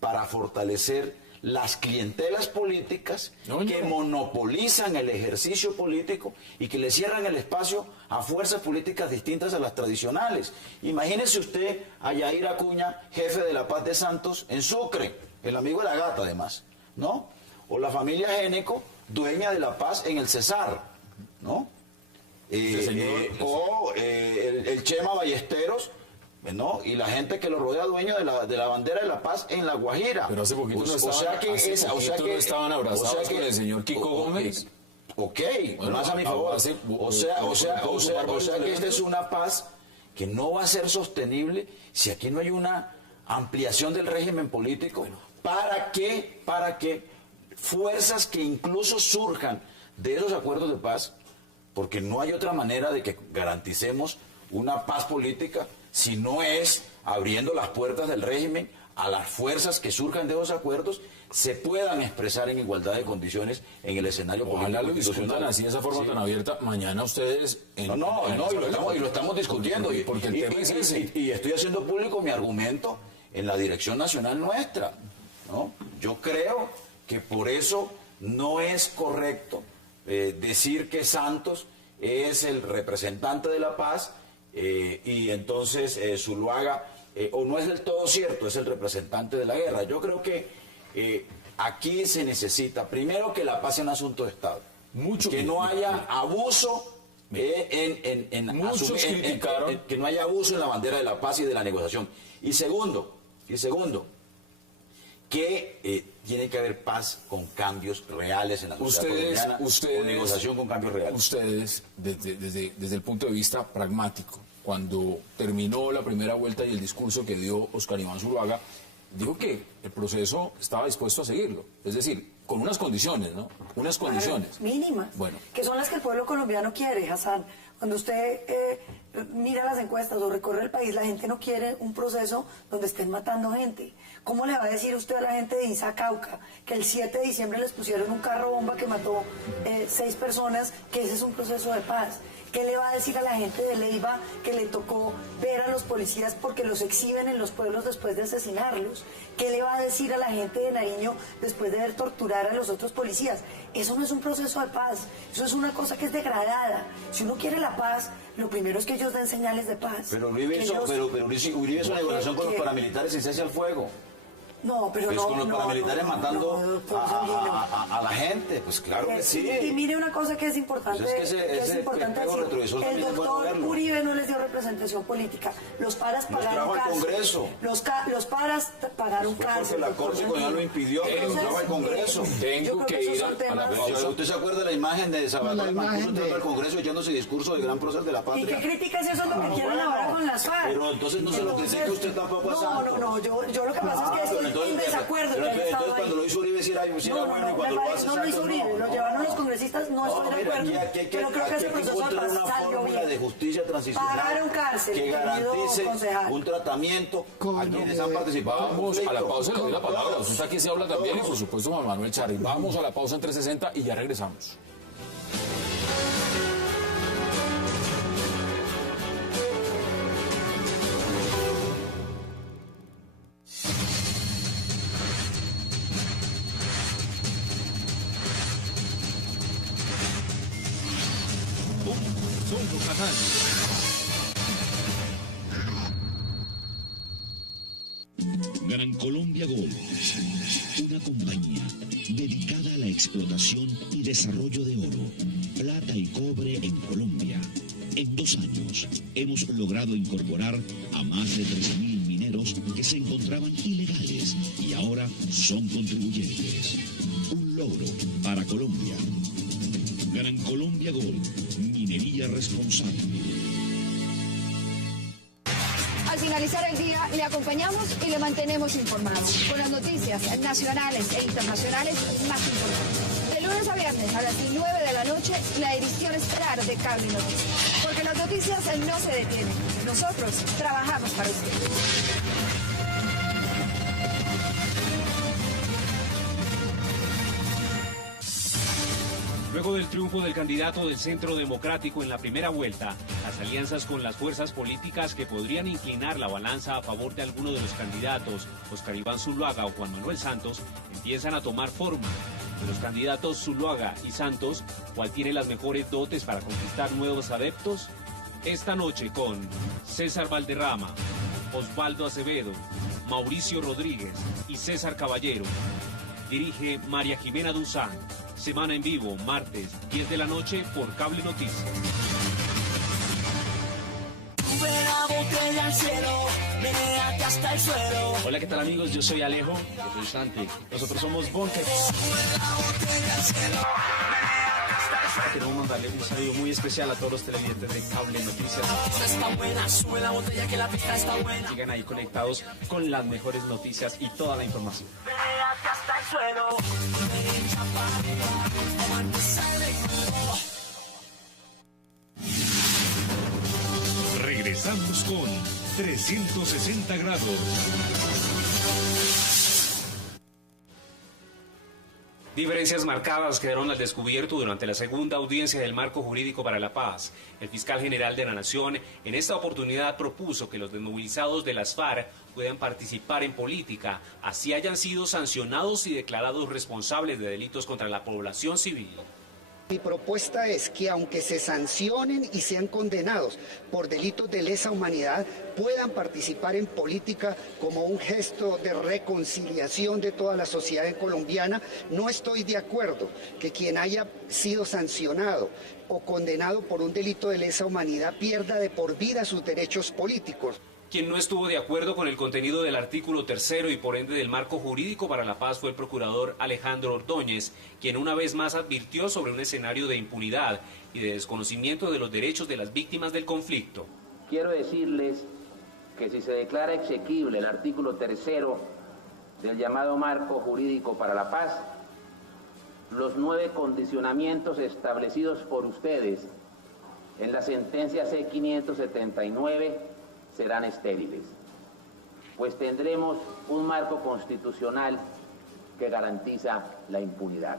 para fortalecer las clientelas políticas que monopolizan el ejercicio político y que le cierran el espacio a fuerzas políticas distintas a las tradicionales. Imagínese usted a Yair Acuña, jefe de la Paz de Santos en Sucre, el amigo de la gata además, ¿no? O la familia Géneco, dueña de la Paz en el Cesar, ¿no? O el Chema Ballesteros, ¿no? Y la gente que lo rodea, dueño de la bandera de la Paz en La Guajira. Pero hace poquito no estaban abrazados con el señor Kiko Gómez. Ok, bueno, más a mi favor. O sea que esta es una paz que no va a ser sostenible si aquí no hay una ampliación del régimen político. ¿Para que fuerzas que incluso surjan de esos acuerdos de paz, porque no hay otra manera de que garanticemos una paz política si no es abriendo las puertas del régimen a las fuerzas que surjan de esos acuerdos, se puedan expresar en igualdad de condiciones en el escenario político. Ojalá lo discutan así, de esa forma tan abierta. Mañana ustedes... Y lo estamos discutiendo. Porque el tema es ese. Y estoy haciendo público mi argumento en la dirección nacional nuestra, ¿no? Yo creo que por eso no es correcto decir que Santos es el representante de la paz y entonces Zuluaga, o no es del todo cierto, es el representante de la guerra. Yo creo que aquí se necesita, primero, que la paz sea un asunto de Estado. Que no haya abuso que no haya abuso en la bandera de la paz y de la negociación. Y segundo, que tiene que haber paz con cambios reales en la sociedad colombiana, o negociación con cambios reales. Ustedes, desde el punto de vista pragmático, cuando terminó la primera vuelta y el discurso que dio Óscar Iván Zuluaga, dijo que el proceso estaba dispuesto a seguirlo. Es decir, con unas condiciones, ¿no? Unas condiciones. Mínimas. Bueno. Que son las que el pueblo colombiano quiere, Hassan. Cuando usted mira las encuestas o recorre el país, la gente no quiere un proceso donde estén matando gente. ¿Cómo le va a decir usted a la gente de Insa Cauca que el 7 de diciembre les pusieron un carro bomba que mató 6 personas, que ese es un proceso de paz? ¿Qué le va a decir a la gente de Leiva que le tocó ver a los policías porque los exhiben en los pueblos después de asesinarlos? ¿Qué le va a decir a la gente de Nariño después de ver torturar a los otros policías? Eso no es un proceso de paz, eso es una cosa que es degradada. Si uno quiere la paz, lo primero es que ellos den señales de paz. Pero Uribe hizo una negociación con los paramilitares y cese al fuego. No, pero pues no, con los paramilitares matando a la gente, pues claro que sí. Y mire una cosa que es importante, pues decir, el doctor Uribe no les dio representación política. Los paras pagaron cárcel. Los paras pagaron cárcel. La Corte Constitucional lo impidió, pero no trajo al Congreso. Tengo que ir a la pausa. ¿Usted se acuerda de la imagen de Salvador Mancuso entrando al Congreso echándose discurso de gran prócer de la patria? ¿Y qué críticas eso es lo que quieren ahora con las FARC? Pero entonces no se lo critique usted tampoco a Santos. No, yo lo que pasa es que en desacuerdo. Entonces cuando lo hizo Uribe sí era bueno y cuando lo hace no lo hizo Uribe, lo llevaron los congresistas, no estoy de acuerdo. Pero creo que ese proceso de paz salió bien. De justicia transicional pagaron cárcel, que garantice un tratamiento a quienes han participado. Vamos a la pausa y le doy la palabra. Usted aquí se habla también y por supuesto Juan Manuel Charri. Vamos a la pausa en 360 y ya regresamos. Gran Colombia Gold, una compañía dedicada a la explotación y desarrollo de oro, plata y cobre en Colombia. En 2 años hemos logrado incorporar a más de 13.000 mineros que se encontraban ilegales y ahora son contribuyentes. Un logro para Colombia. Gran Colombia Gold, minería responsable. Al finalizar el día, le acompañamos y le mantenemos informado con las noticias nacionales e internacionales más importantes. De lunes a viernes a las 9 de la noche, la edición estelar de Cable Noticias. Porque las noticias no se detienen. Nosotros trabajamos para usted. Luego del triunfo del candidato del Centro Democrático en la primera vuelta, las alianzas con las fuerzas políticas que podrían inclinar la balanza a favor de alguno de los candidatos, Óscar Iván Zuluaga o Juan Manuel Santos, empiezan a tomar forma. De los candidatos Zuluaga y Santos, ¿cuál tiene las mejores dotes para conquistar nuevos adeptos? Esta noche con César Valderrama, Osvaldo Acevedo, Mauricio Rodríguez y César Caballero. Dirige María Jimena Duzán. Semana en vivo, martes, 10 de la noche por Cable Noticias. Hola, ¿qué tal amigos? Yo soy Alejo. Yo soy Santi. Nosotros somos Bonte. Queremos mandarle un saludo muy especial a todos los televidentes de Cable Noticias. Sigan ahí conectados con las mejores noticias y toda la información. Regresamos con 360 grados. Diferencias marcadas quedaron al descubierto durante la segunda audiencia del Marco Jurídico para la Paz. El fiscal general de la Nación en esta oportunidad propuso que los desmovilizados de las FARC puedan participar en política, así hayan sido sancionados y declarados responsables de delitos contra la población civil. Mi propuesta es que aunque se sancionen y sean condenados por delitos de lesa humanidad, puedan participar en política como un gesto de reconciliación de toda la sociedad colombiana. No estoy de acuerdo que quien haya sido sancionado o condenado por un delito de lesa humanidad pierda de por vida sus derechos políticos. Quien no estuvo de acuerdo con el contenido del artículo 3º y por ende del Marco Jurídico para la Paz fue el procurador Alejandro Ordóñez, quien una vez más advirtió sobre un escenario de impunidad y de desconocimiento de los derechos de las víctimas del conflicto. Quiero decirles que si se declara exequible el artículo 3º del llamado Marco Jurídico para la Paz, los 9 condicionamientos establecidos por ustedes en la sentencia C-579 serán estériles, pues tendremos un marco constitucional que garantiza la impunidad.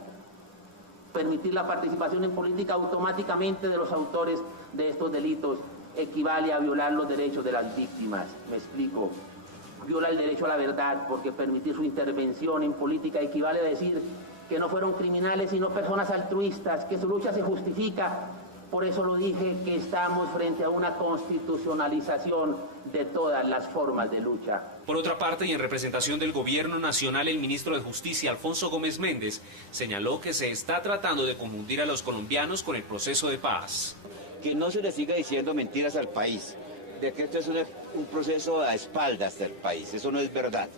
Permitir la participación en política automáticamente de los autores de estos delitos equivale a violar los derechos de las víctimas. Me explico. Viola el derecho a la verdad, porque permitir su intervención en política equivale a decir que no fueron criminales sino personas altruistas, que su lucha se justifica. Por eso lo dije, que estamos frente a una constitucionalización de todas las formas de lucha. Por otra parte, y en representación del Gobierno Nacional, el ministro de Justicia, Alfonso Gómez Méndez, señaló que se está tratando de confundir a los colombianos con el proceso de paz. Que no se le siga diciendo mentiras al país, de que esto es un proceso a espaldas del país. Eso no es verdad.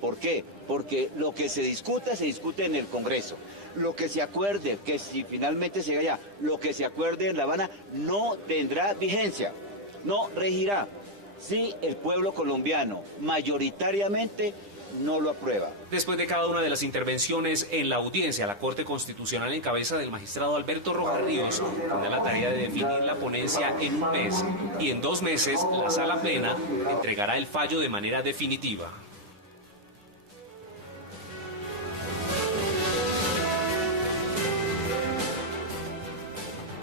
¿Por qué? Porque lo que se discute en el Congreso. Lo que se acuerde, que si finalmente se llega allá, lo que se acuerde en La Habana no tendrá vigencia, no regirá, si el pueblo colombiano mayoritariamente no lo aprueba. Después de cada una de las intervenciones en la audiencia, la Corte Constitucional en cabeza del magistrado Alberto Rojas Ríos tendrá la tarea de definir la ponencia en un mes y en 2 meses la Sala Plena entregará el fallo de manera definitiva.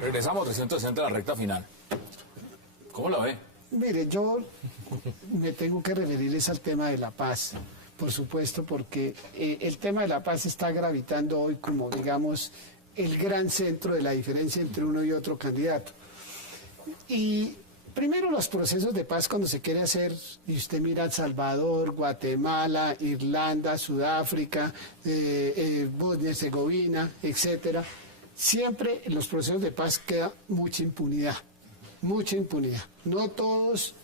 Regresamos 360 a la recta final. ¿Cómo la ve? Mire, yo me tengo que referirles al tema de la paz, por supuesto, porque el tema de la paz está gravitando hoy como, digamos, el gran centro de la diferencia entre uno y otro candidato. Y primero los procesos de paz cuando se quiere hacer, y usted mira El Salvador, Guatemala, Irlanda, Sudáfrica, Bosnia y Herzegovina, etcétera. Siempre en los procesos de paz queda mucha impunidad, mucha impunidad. No todos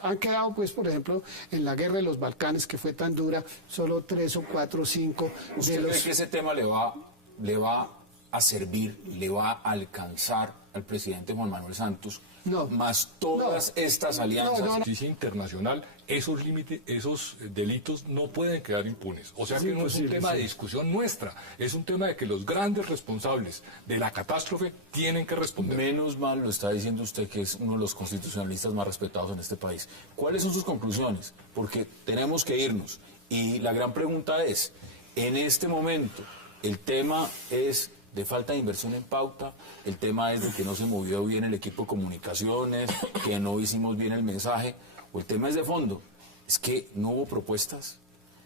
han quedado, pues, por ejemplo, en la guerra de los Balcanes, que fue tan dura, solo 3 o 4 o 5 de ¿Usted los... cree que ese tema le va a servir, le va a alcanzar al presidente Juan Manuel Santos, más todas estas alianzas? La justicia internacional, esos límites, esos delitos no pueden quedar impunes. O sea que no es un tema de discusión nuestra, es un tema de que los grandes responsables de la catástrofe tienen que responder. Menos mal lo está diciendo usted, que es uno de los constitucionalistas más respetados en este país. ¿Cuáles son sus conclusiones? Porque tenemos que irnos. Y la gran pregunta es, en este momento, el tema es de falta de inversión en pauta, el tema es de que no se movió bien el equipo de comunicaciones, que no hicimos bien el mensaje, o el tema es de fondo, es que no hubo propuestas,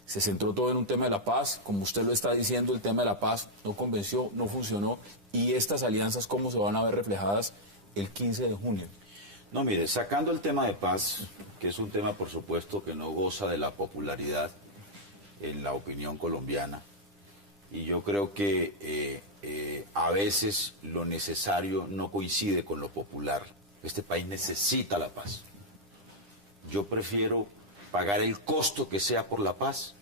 se centró todo en un tema de la paz, como usted lo está diciendo, el tema de la paz no convenció, no funcionó, y estas alianzas, ¿cómo se van a ver reflejadas el 15 de junio? No, mire, sacando el tema de paz, que es un tema, por supuesto, que no goza de la popularidad en la opinión colombiana, y yo creo que a veces lo necesario no coincide con lo popular. Este país necesita la paz. Yo prefiero pagar el costo que sea por la paz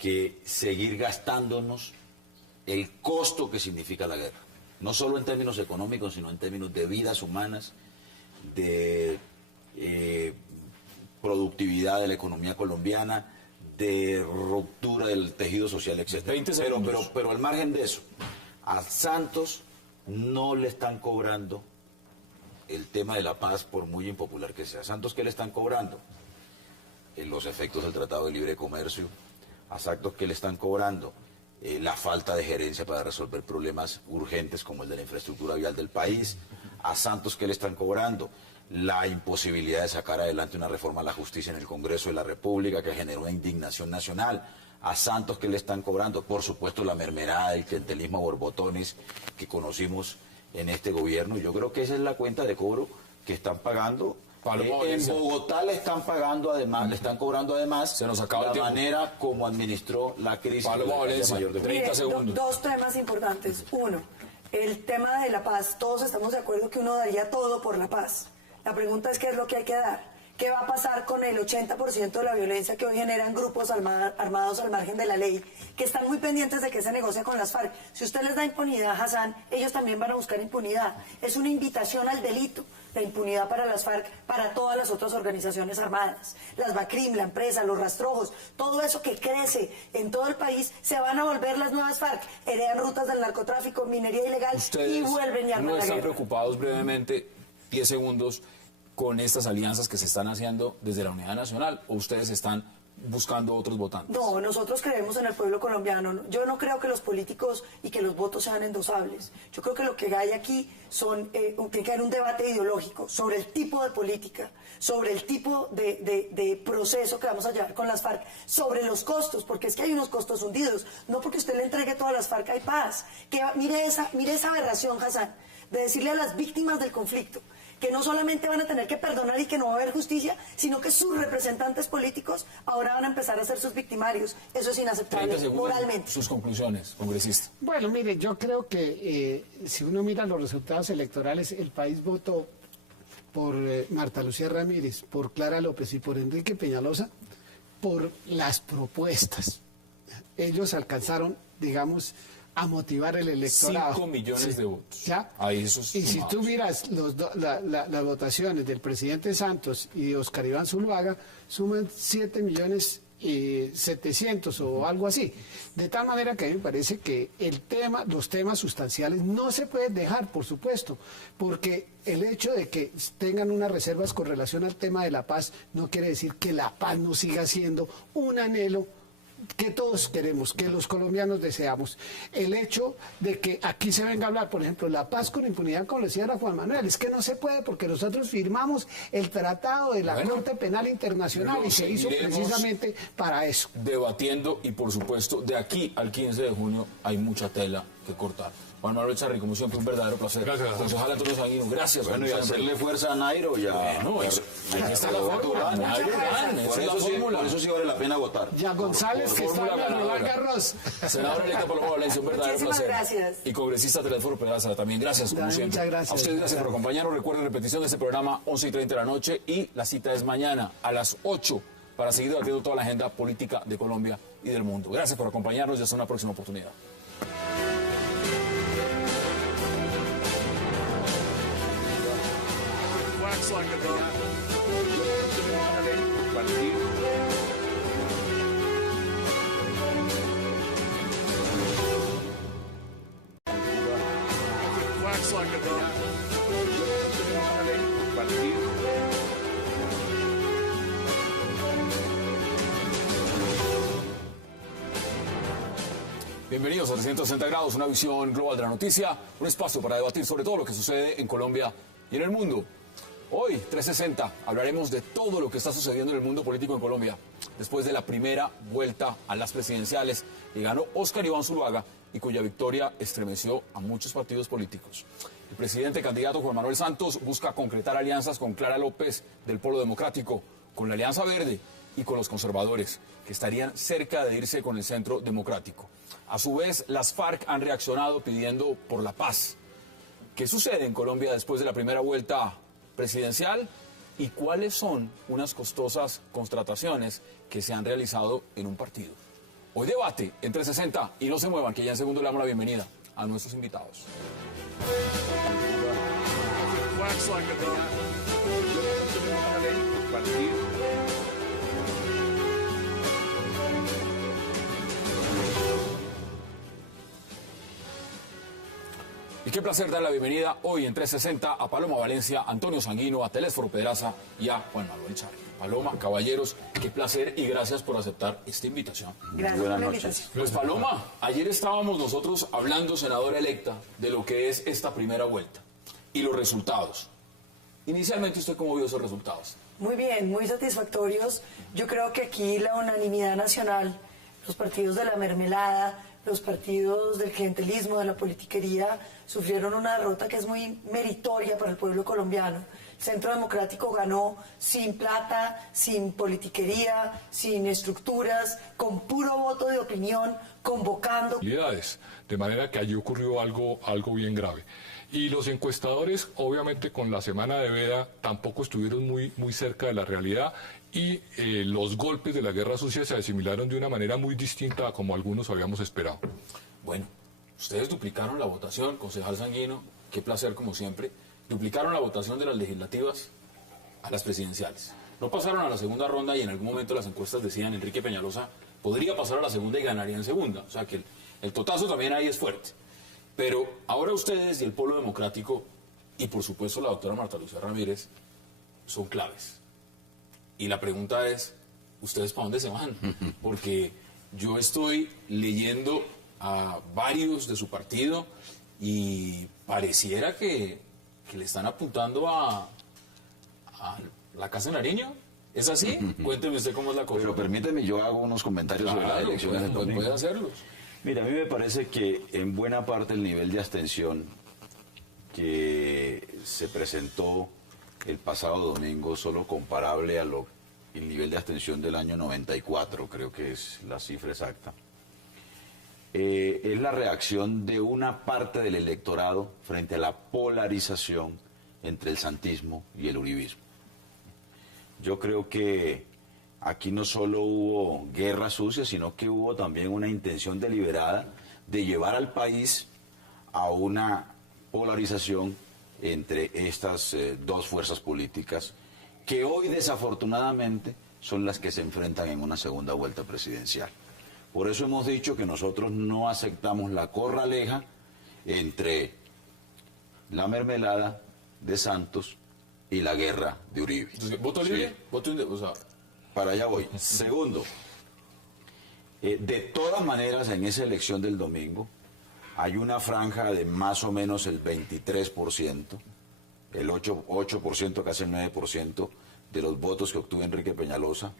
que seguir gastándonos el costo que significa la guerra. No solo en términos económicos, sino en términos de vidas humanas, de productividad de la economía colombiana, de ruptura del tejido social, etc. Pero al margen de eso, a Santos no le están cobrando el tema de la paz, por muy impopular que sea. ¿A Santos qué le están cobrando? Los efectos del Tratado de Libre Comercio. ¿A Santos qué le están cobrando? La falta de gerencia para resolver problemas urgentes como el de la infraestructura vial del país. ¿A Santos qué le están cobrando? La imposibilidad de sacar adelante una reforma a la justicia en el Congreso de la República que generó una indignación nacional. A Santos que le están cobrando, por supuesto, la mermelada, el clientelismo a borbotones que conocimos en este gobierno. Yo creo que esa es la cuenta de cobro que están pagando. En Bogotá le están pagando además, le están cobrando además la manera como administró la crisis. Mire, 30 segundos. Dos temas importantes. Uno, el tema de la paz. Todos estamos de acuerdo que uno daría todo por la paz. La pregunta es qué es lo que hay que dar. ¿Qué va a pasar con el 80% de la violencia que hoy generan grupos armados al margen de la ley, que están muy pendientes de que se negocie con las FARC? Si usted les da impunidad, Hassan, ellos también van a buscar impunidad. Es una invitación al delito, la impunidad para las FARC, para todas las otras organizaciones armadas. Las BACRIM, la empresa, los rastrojos, todo eso que crece en todo el país, se van a volver las nuevas FARC. Heredan rutas del narcotráfico, minería ilegal y vuelven y arman ¿No la están guerra? preocupados brevemente, 10 segundos, con estas alianzas que se están haciendo desde la Unidad Nacional, o ustedes están buscando otros votantes? No, nosotros creemos en el pueblo colombiano. Yo no creo que los políticos y que los votos sean endosables. Yo creo que lo que hay aquí tiene que haber un debate ideológico sobre el tipo de política, sobre el tipo de proceso que vamos a llevar con las FARC, sobre los costos, porque es que hay unos costos hundidos. No porque usted le entregue todas las FARC hay paz. Mire esa aberración, Hassan, de decirle a las víctimas del conflicto que no solamente van a tener que perdonar y que no va a haber justicia, sino que sus representantes políticos ahora van a empezar a ser sus victimarios. Eso es inaceptable moralmente. Sus conclusiones, congresista. Bueno, mire, yo creo que si uno mira los resultados electorales, el país votó por Marta Lucía Ramírez, por Clara López y por Enrique Peñalosa, por las propuestas. Ellos alcanzaron, digamos, a motivar el electorado. 5 millones de votos. ¿Ya? Ahí esos y si tú miras las votaciones del presidente Santos y de Oscar Iván Zuluaga, suman 7.700.000 o algo así. De tal manera que a mí me parece que los temas sustanciales no se pueden dejar, por supuesto, porque el hecho de que tengan unas reservas con relación al tema de la paz no quiere decir que la paz no siga siendo un anhelo que todos queremos, que los colombianos deseamos. El hecho de que aquí se venga a hablar, por ejemplo, la paz con impunidad, como decía ahora Juan Manuel, es que no se puede porque nosotros firmamos el tratado de la Corte Penal Internacional y se hizo precisamente para eso. Debatiendo y, por supuesto, de aquí al 15 de junio hay mucha tela que cortar. Juan Manuel Charri, como siempre, un verdadero placer. Gracias. Concejal Antonio Sanguino, gracias. Bueno, y hacerle fuerza a Nairo ya. Bueno, ahí está la fórmula. Por eso sí vale la pena votar. Ya González, que está en Roland Garros. Senadora electa Paloma Valencia, un verdadero placer. Gracias. Y congresista Telesforo Pedraza, también gracias, como siempre. Muchas gracias. A ustedes gracias por acompañarnos. Recuerden repetición de este programa 11:30 de la noche y la cita es mañana a las 8 para seguir debatiendo toda la agenda política de Colombia y del mundo. Gracias por acompañarnos y hasta una próxima oportunidad. Bienvenidos a 360 grados, una visión global de la noticia, un espacio para debatir sobre todo lo que sucede en Colombia y en el mundo. Hoy, 360, hablaremos de todo lo que está sucediendo en el mundo político en Colombia, después de la primera vuelta a las presidenciales que ganó Óscar Iván Zuluaga y cuya victoria estremeció a muchos partidos políticos. El presidente candidato Juan Manuel Santos busca concretar alianzas con Clara López del Polo Democrático, con la Alianza Verde y con los conservadores, que estarían cerca de irse con el Centro Democrático. A su vez, las FARC han reaccionado pidiendo por la paz. ¿Qué sucede en Colombia después de la primera vuelta presidencial? ¿Y cuáles son unas costosas contrataciones que se han realizado en un partido? Hoy debate en 360 y no se muevan, que ya en segundo le damos la bienvenida a nuestros invitados. Y qué placer dar la bienvenida hoy en 360 a Paloma Valencia, Antonio Sanguino, a Telésforo Pedraza y a Juan Manuel Charri. Paloma, caballeros, qué placer y gracias por aceptar esta invitación. Gracias por la invitación. Pues Paloma, ayer estábamos nosotros hablando, senadora electa, de lo que es esta primera vuelta y los resultados. Inicialmente, ¿usted cómo vio esos resultados? Muy bien, muy satisfactorios. Yo creo que aquí la unanimidad nacional, los partidos de la mermelada, los partidos del clientelismo, de la politiquería, sufrieron una derrota que es muy meritoria para el pueblo colombiano. El Centro Democrático ganó sin plata, sin politiquería, sin estructuras, con puro voto de opinión, convocando. De manera que allí ocurrió algo bien grave. Y los encuestadores, obviamente con la semana de veda, tampoco estuvieron muy cerca de la realidad y los golpes de la guerra sucia se asimilaron de una manera muy distinta a como algunos habíamos esperado. Bueno, ustedes duplicaron la votación, concejal Sanguino, qué placer como siempre, duplicaron la votación de las legislativas a las presidenciales. No pasaron a la segunda ronda y en algún momento las encuestas decían Enrique Peñalosa podría pasar a la segunda y ganaría en segunda. O sea que el totazo también ahí es fuerte. Pero ahora ustedes y el Polo Democrático, y por supuesto la doctora Marta Lucía Ramírez, son claves. Y la pregunta es, ¿ustedes para dónde se van? Porque yo estoy leyendo a varios de su partido y pareciera que le están apuntando a la Casa de Nariño. ¿Es así? Cuénteme usted cómo es la cosa. Pero permíteme, yo hago unos comentarios sobre las elecciones del domingo. Puede hacerlos. Mira, a mí me parece que en buena parte el nivel de abstención que se presentó el pasado domingo, solo comparable a el nivel de abstención del año 94, creo que es la cifra exacta, es la reacción de una parte del electorado frente a la polarización entre el santismo y el uribismo. Yo creo que aquí no solo hubo guerra sucia, sino que hubo también una intención deliberada de llevar al país a una polarización entre estas dos fuerzas políticas que hoy desafortunadamente son las que se enfrentan en una segunda vuelta presidencial. Por eso hemos dicho que nosotros no aceptamos la corraleja entre la mermelada de Santos y la guerra de Uribe. Entonces, ¿voto libre? Sí. ¿Voto libre? O sea, para allá voy. Segundo, de todas maneras en esa elección del domingo hay una franja de más o menos el 23%, el 8%, casi el 9% de los votos que obtuvo Enrique Peñalosa,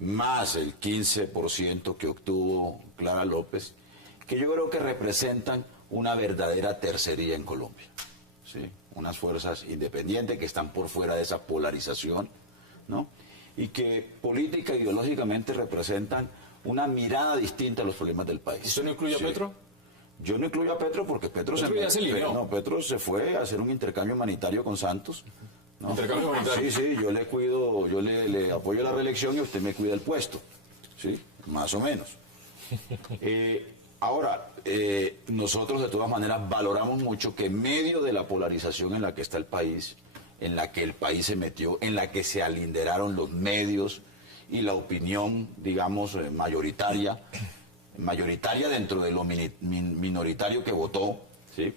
más el 15% que obtuvo Clara López, que yo creo que representan una verdadera tercería en Colombia, ¿sí? Unas fuerzas independientes que están por fuera de esa polarización, ¿no? Y que política e ideológicamente representan una mirada distinta a los problemas del país. ¿Usted no incluye a Petro? Yo no incluyo a Petro porque Petro se fue a hacer un intercambio humanitario con Santos, ¿no? ¿Intercambio humanitario? Sí, yo le cuido, yo le apoyo la reelección y usted me cuida el puesto, ¿sí? Más o menos. Ahora, nosotros de todas maneras valoramos mucho que en medio de la polarización en la que está el país, en la que el país se metió, en la que se alinderaron los medios y la opinión, digamos, mayoritaria dentro de lo minoritario que votó, ¿sí?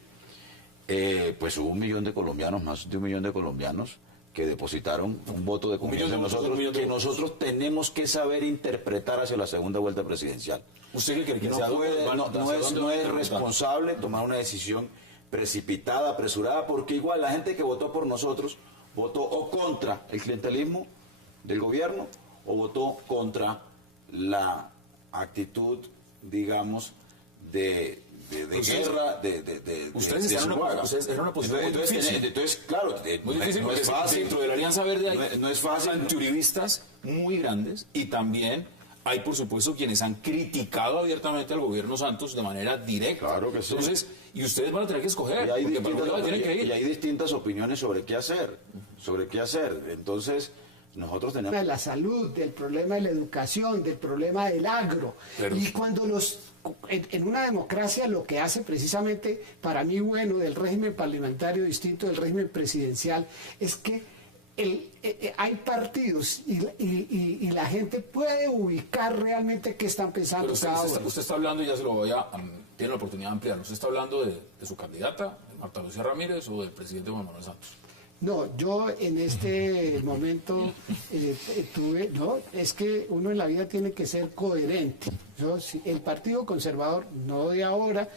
Pues hubo 1 millón de colombianos, más de 1 millón de colombianos, que depositaron un voto de confianza en nosotros, que nosotros tenemos que saber interpretar hacia la segunda vuelta presidencial. ¿Usted qué cree? Que No es responsable tomar una decisión precipitada, apresurada, porque igual la gente que votó por nosotros votó o contra el clientelismo del gobierno o votó contra la actitud, digamos, de guerra, ustedes están en una posición muy difícil. Entonces, claro, muy difícil, no es fácil. Dentro de la Alianza Verde hay no es fácil, antiuribistas muy grandes y también hay, por supuesto, quienes han criticado abiertamente al gobierno Santos de manera directa. Claro que sí. Entonces, y ustedes van a tener que escoger, y hay distintas opiniones sobre qué hacer, Entonces, nosotros tenemos... de la salud, del problema de la educación, del problema del agro. Y cuando en una democracia lo que hace precisamente, para mí bueno, del régimen parlamentario distinto del régimen presidencial, es que hay partidos y la gente puede ubicar realmente qué están pensando cada uno. Usted está hablando, y ya se lo voy a... tiene la oportunidad de ampliar. ¿Usted está hablando de su candidata, Marta Lucía Ramírez, o del presidente Juan Manuel Santos? No, yo en este momento es que uno en la vida tiene que ser coherente. El Partido Conservador, no de ahora,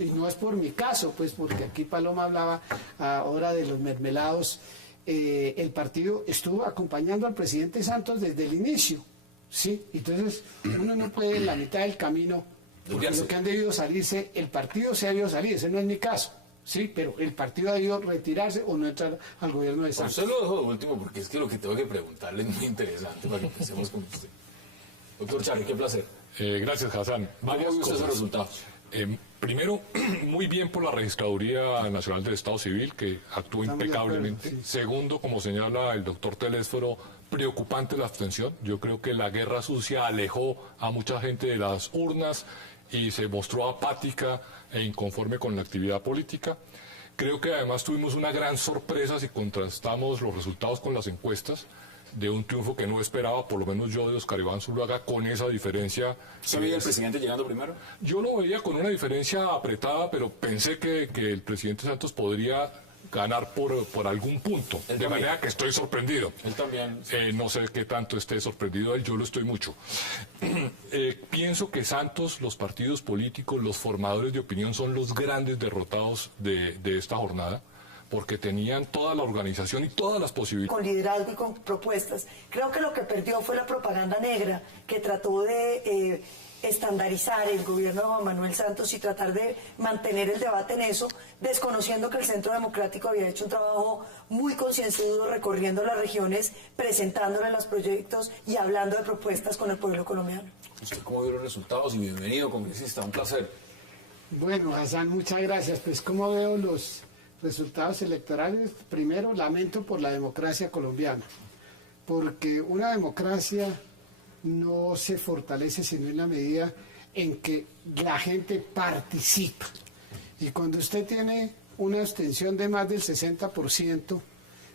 y no es por mi caso, pues porque aquí Paloma hablaba ahora de los mermelados, el partido estuvo acompañando al presidente Santos desde el inicio, ¿sí? Entonces uno no puede en la mitad del camino, porque lo que han debido salirse, el partido se ha debido salir, ese no es mi caso. Sí, pero el partido ha debido retirarse o no entrar al gobierno de Santos. Usted lo dejo de último porque es que lo que tengo que preguntarle es muy interesante para que empecemos con usted. Doctor Charri, qué placer. Gracias, Hassan. Varias cosas. Esos resultados. Primero, muy bien por la Registraduría Nacional del Estado Civil, que actuó impecablemente. Sí. Segundo, como señala el doctor Telésforo, preocupante la abstención. Yo creo que la guerra sucia alejó a mucha gente de las urnas y se mostró apática e inconforme con la actividad política. Creo que además tuvimos una gran sorpresa si contrastamos los resultados con las encuestas, de un triunfo que no esperaba, por lo menos yo, de Oscar Iván Zuluaga, con esa diferencia. ¿Se veía el presidente llegando primero? Yo lo veía con una diferencia apretada, pero pensé que el presidente Santos podría ganar por algún punto, de manera que estoy sorprendido. Él también. No sé qué tanto esté sorprendido él, yo lo estoy mucho. Pienso que Santos, los partidos políticos, los formadores de opinión son los grandes derrotados de esta jornada, porque tenían toda la organización y todas las posibilidades. Con liderazgo y con propuestas. Creo que lo que perdió fue la propaganda negra, que trató de estandarizar el gobierno de Juan Manuel Santos y tratar de mantener el debate en eso, desconociendo que el Centro Democrático había hecho un trabajo muy concienzudo recorriendo las regiones, presentándole los proyectos y hablando de propuestas con el pueblo colombiano. ¿Usted cómo vio los resultados? Y bienvenido, congresista, un placer. Bueno, Hassan, muchas gracias. Pues como veo los resultados electorales, primero lamento por la democracia colombiana, porque una democracia no se fortalece sino en la medida en que la gente participa. Y cuando usted tiene una abstención de más del 60%,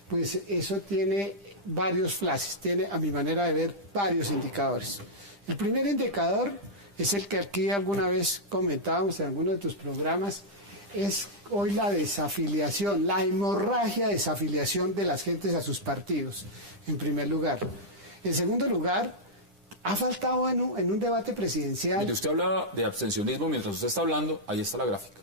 pues eso tiene varios flashes, tiene, a mi manera de ver, varios indicadores. El primer indicador es el que aquí alguna vez comentábamos en alguno de tus programas, es hoy la desafiliación, la hemorragia de desafiliación de las gentes a sus partidos, en primer lugar. En segundo lugar, ha faltado en un debate presidencial... Mire, usted habla de abstencionismo, mientras usted está hablando, ahí está la gráfica.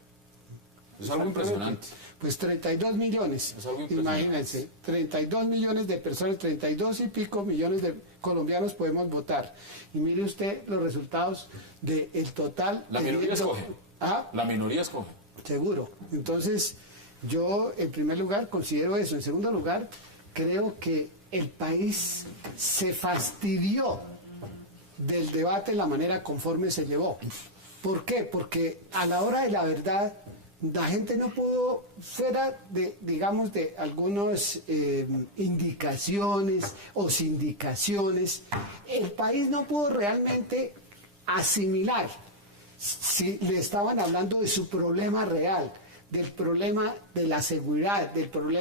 Es algo impresionante. Pues 32 millones, imagínense, 32 millones de personas, 32 y pico millones de colombianos podemos votar. Y mire usted los resultados del total... La minoría escoge. ¿Ah? La minoría escoge. Seguro. Entonces, yo en primer lugar considero eso. En segundo lugar, creo que el país se fastidió del debate en la manera conforme se llevó. ¿Por qué? Porque a la hora de la verdad, la gente no pudo, fuera de, digamos, de algunas indicaciones o sindicaciones, el país no pudo realmente asimilar si le estaban hablando de su problema real, del problema de la seguridad, del problema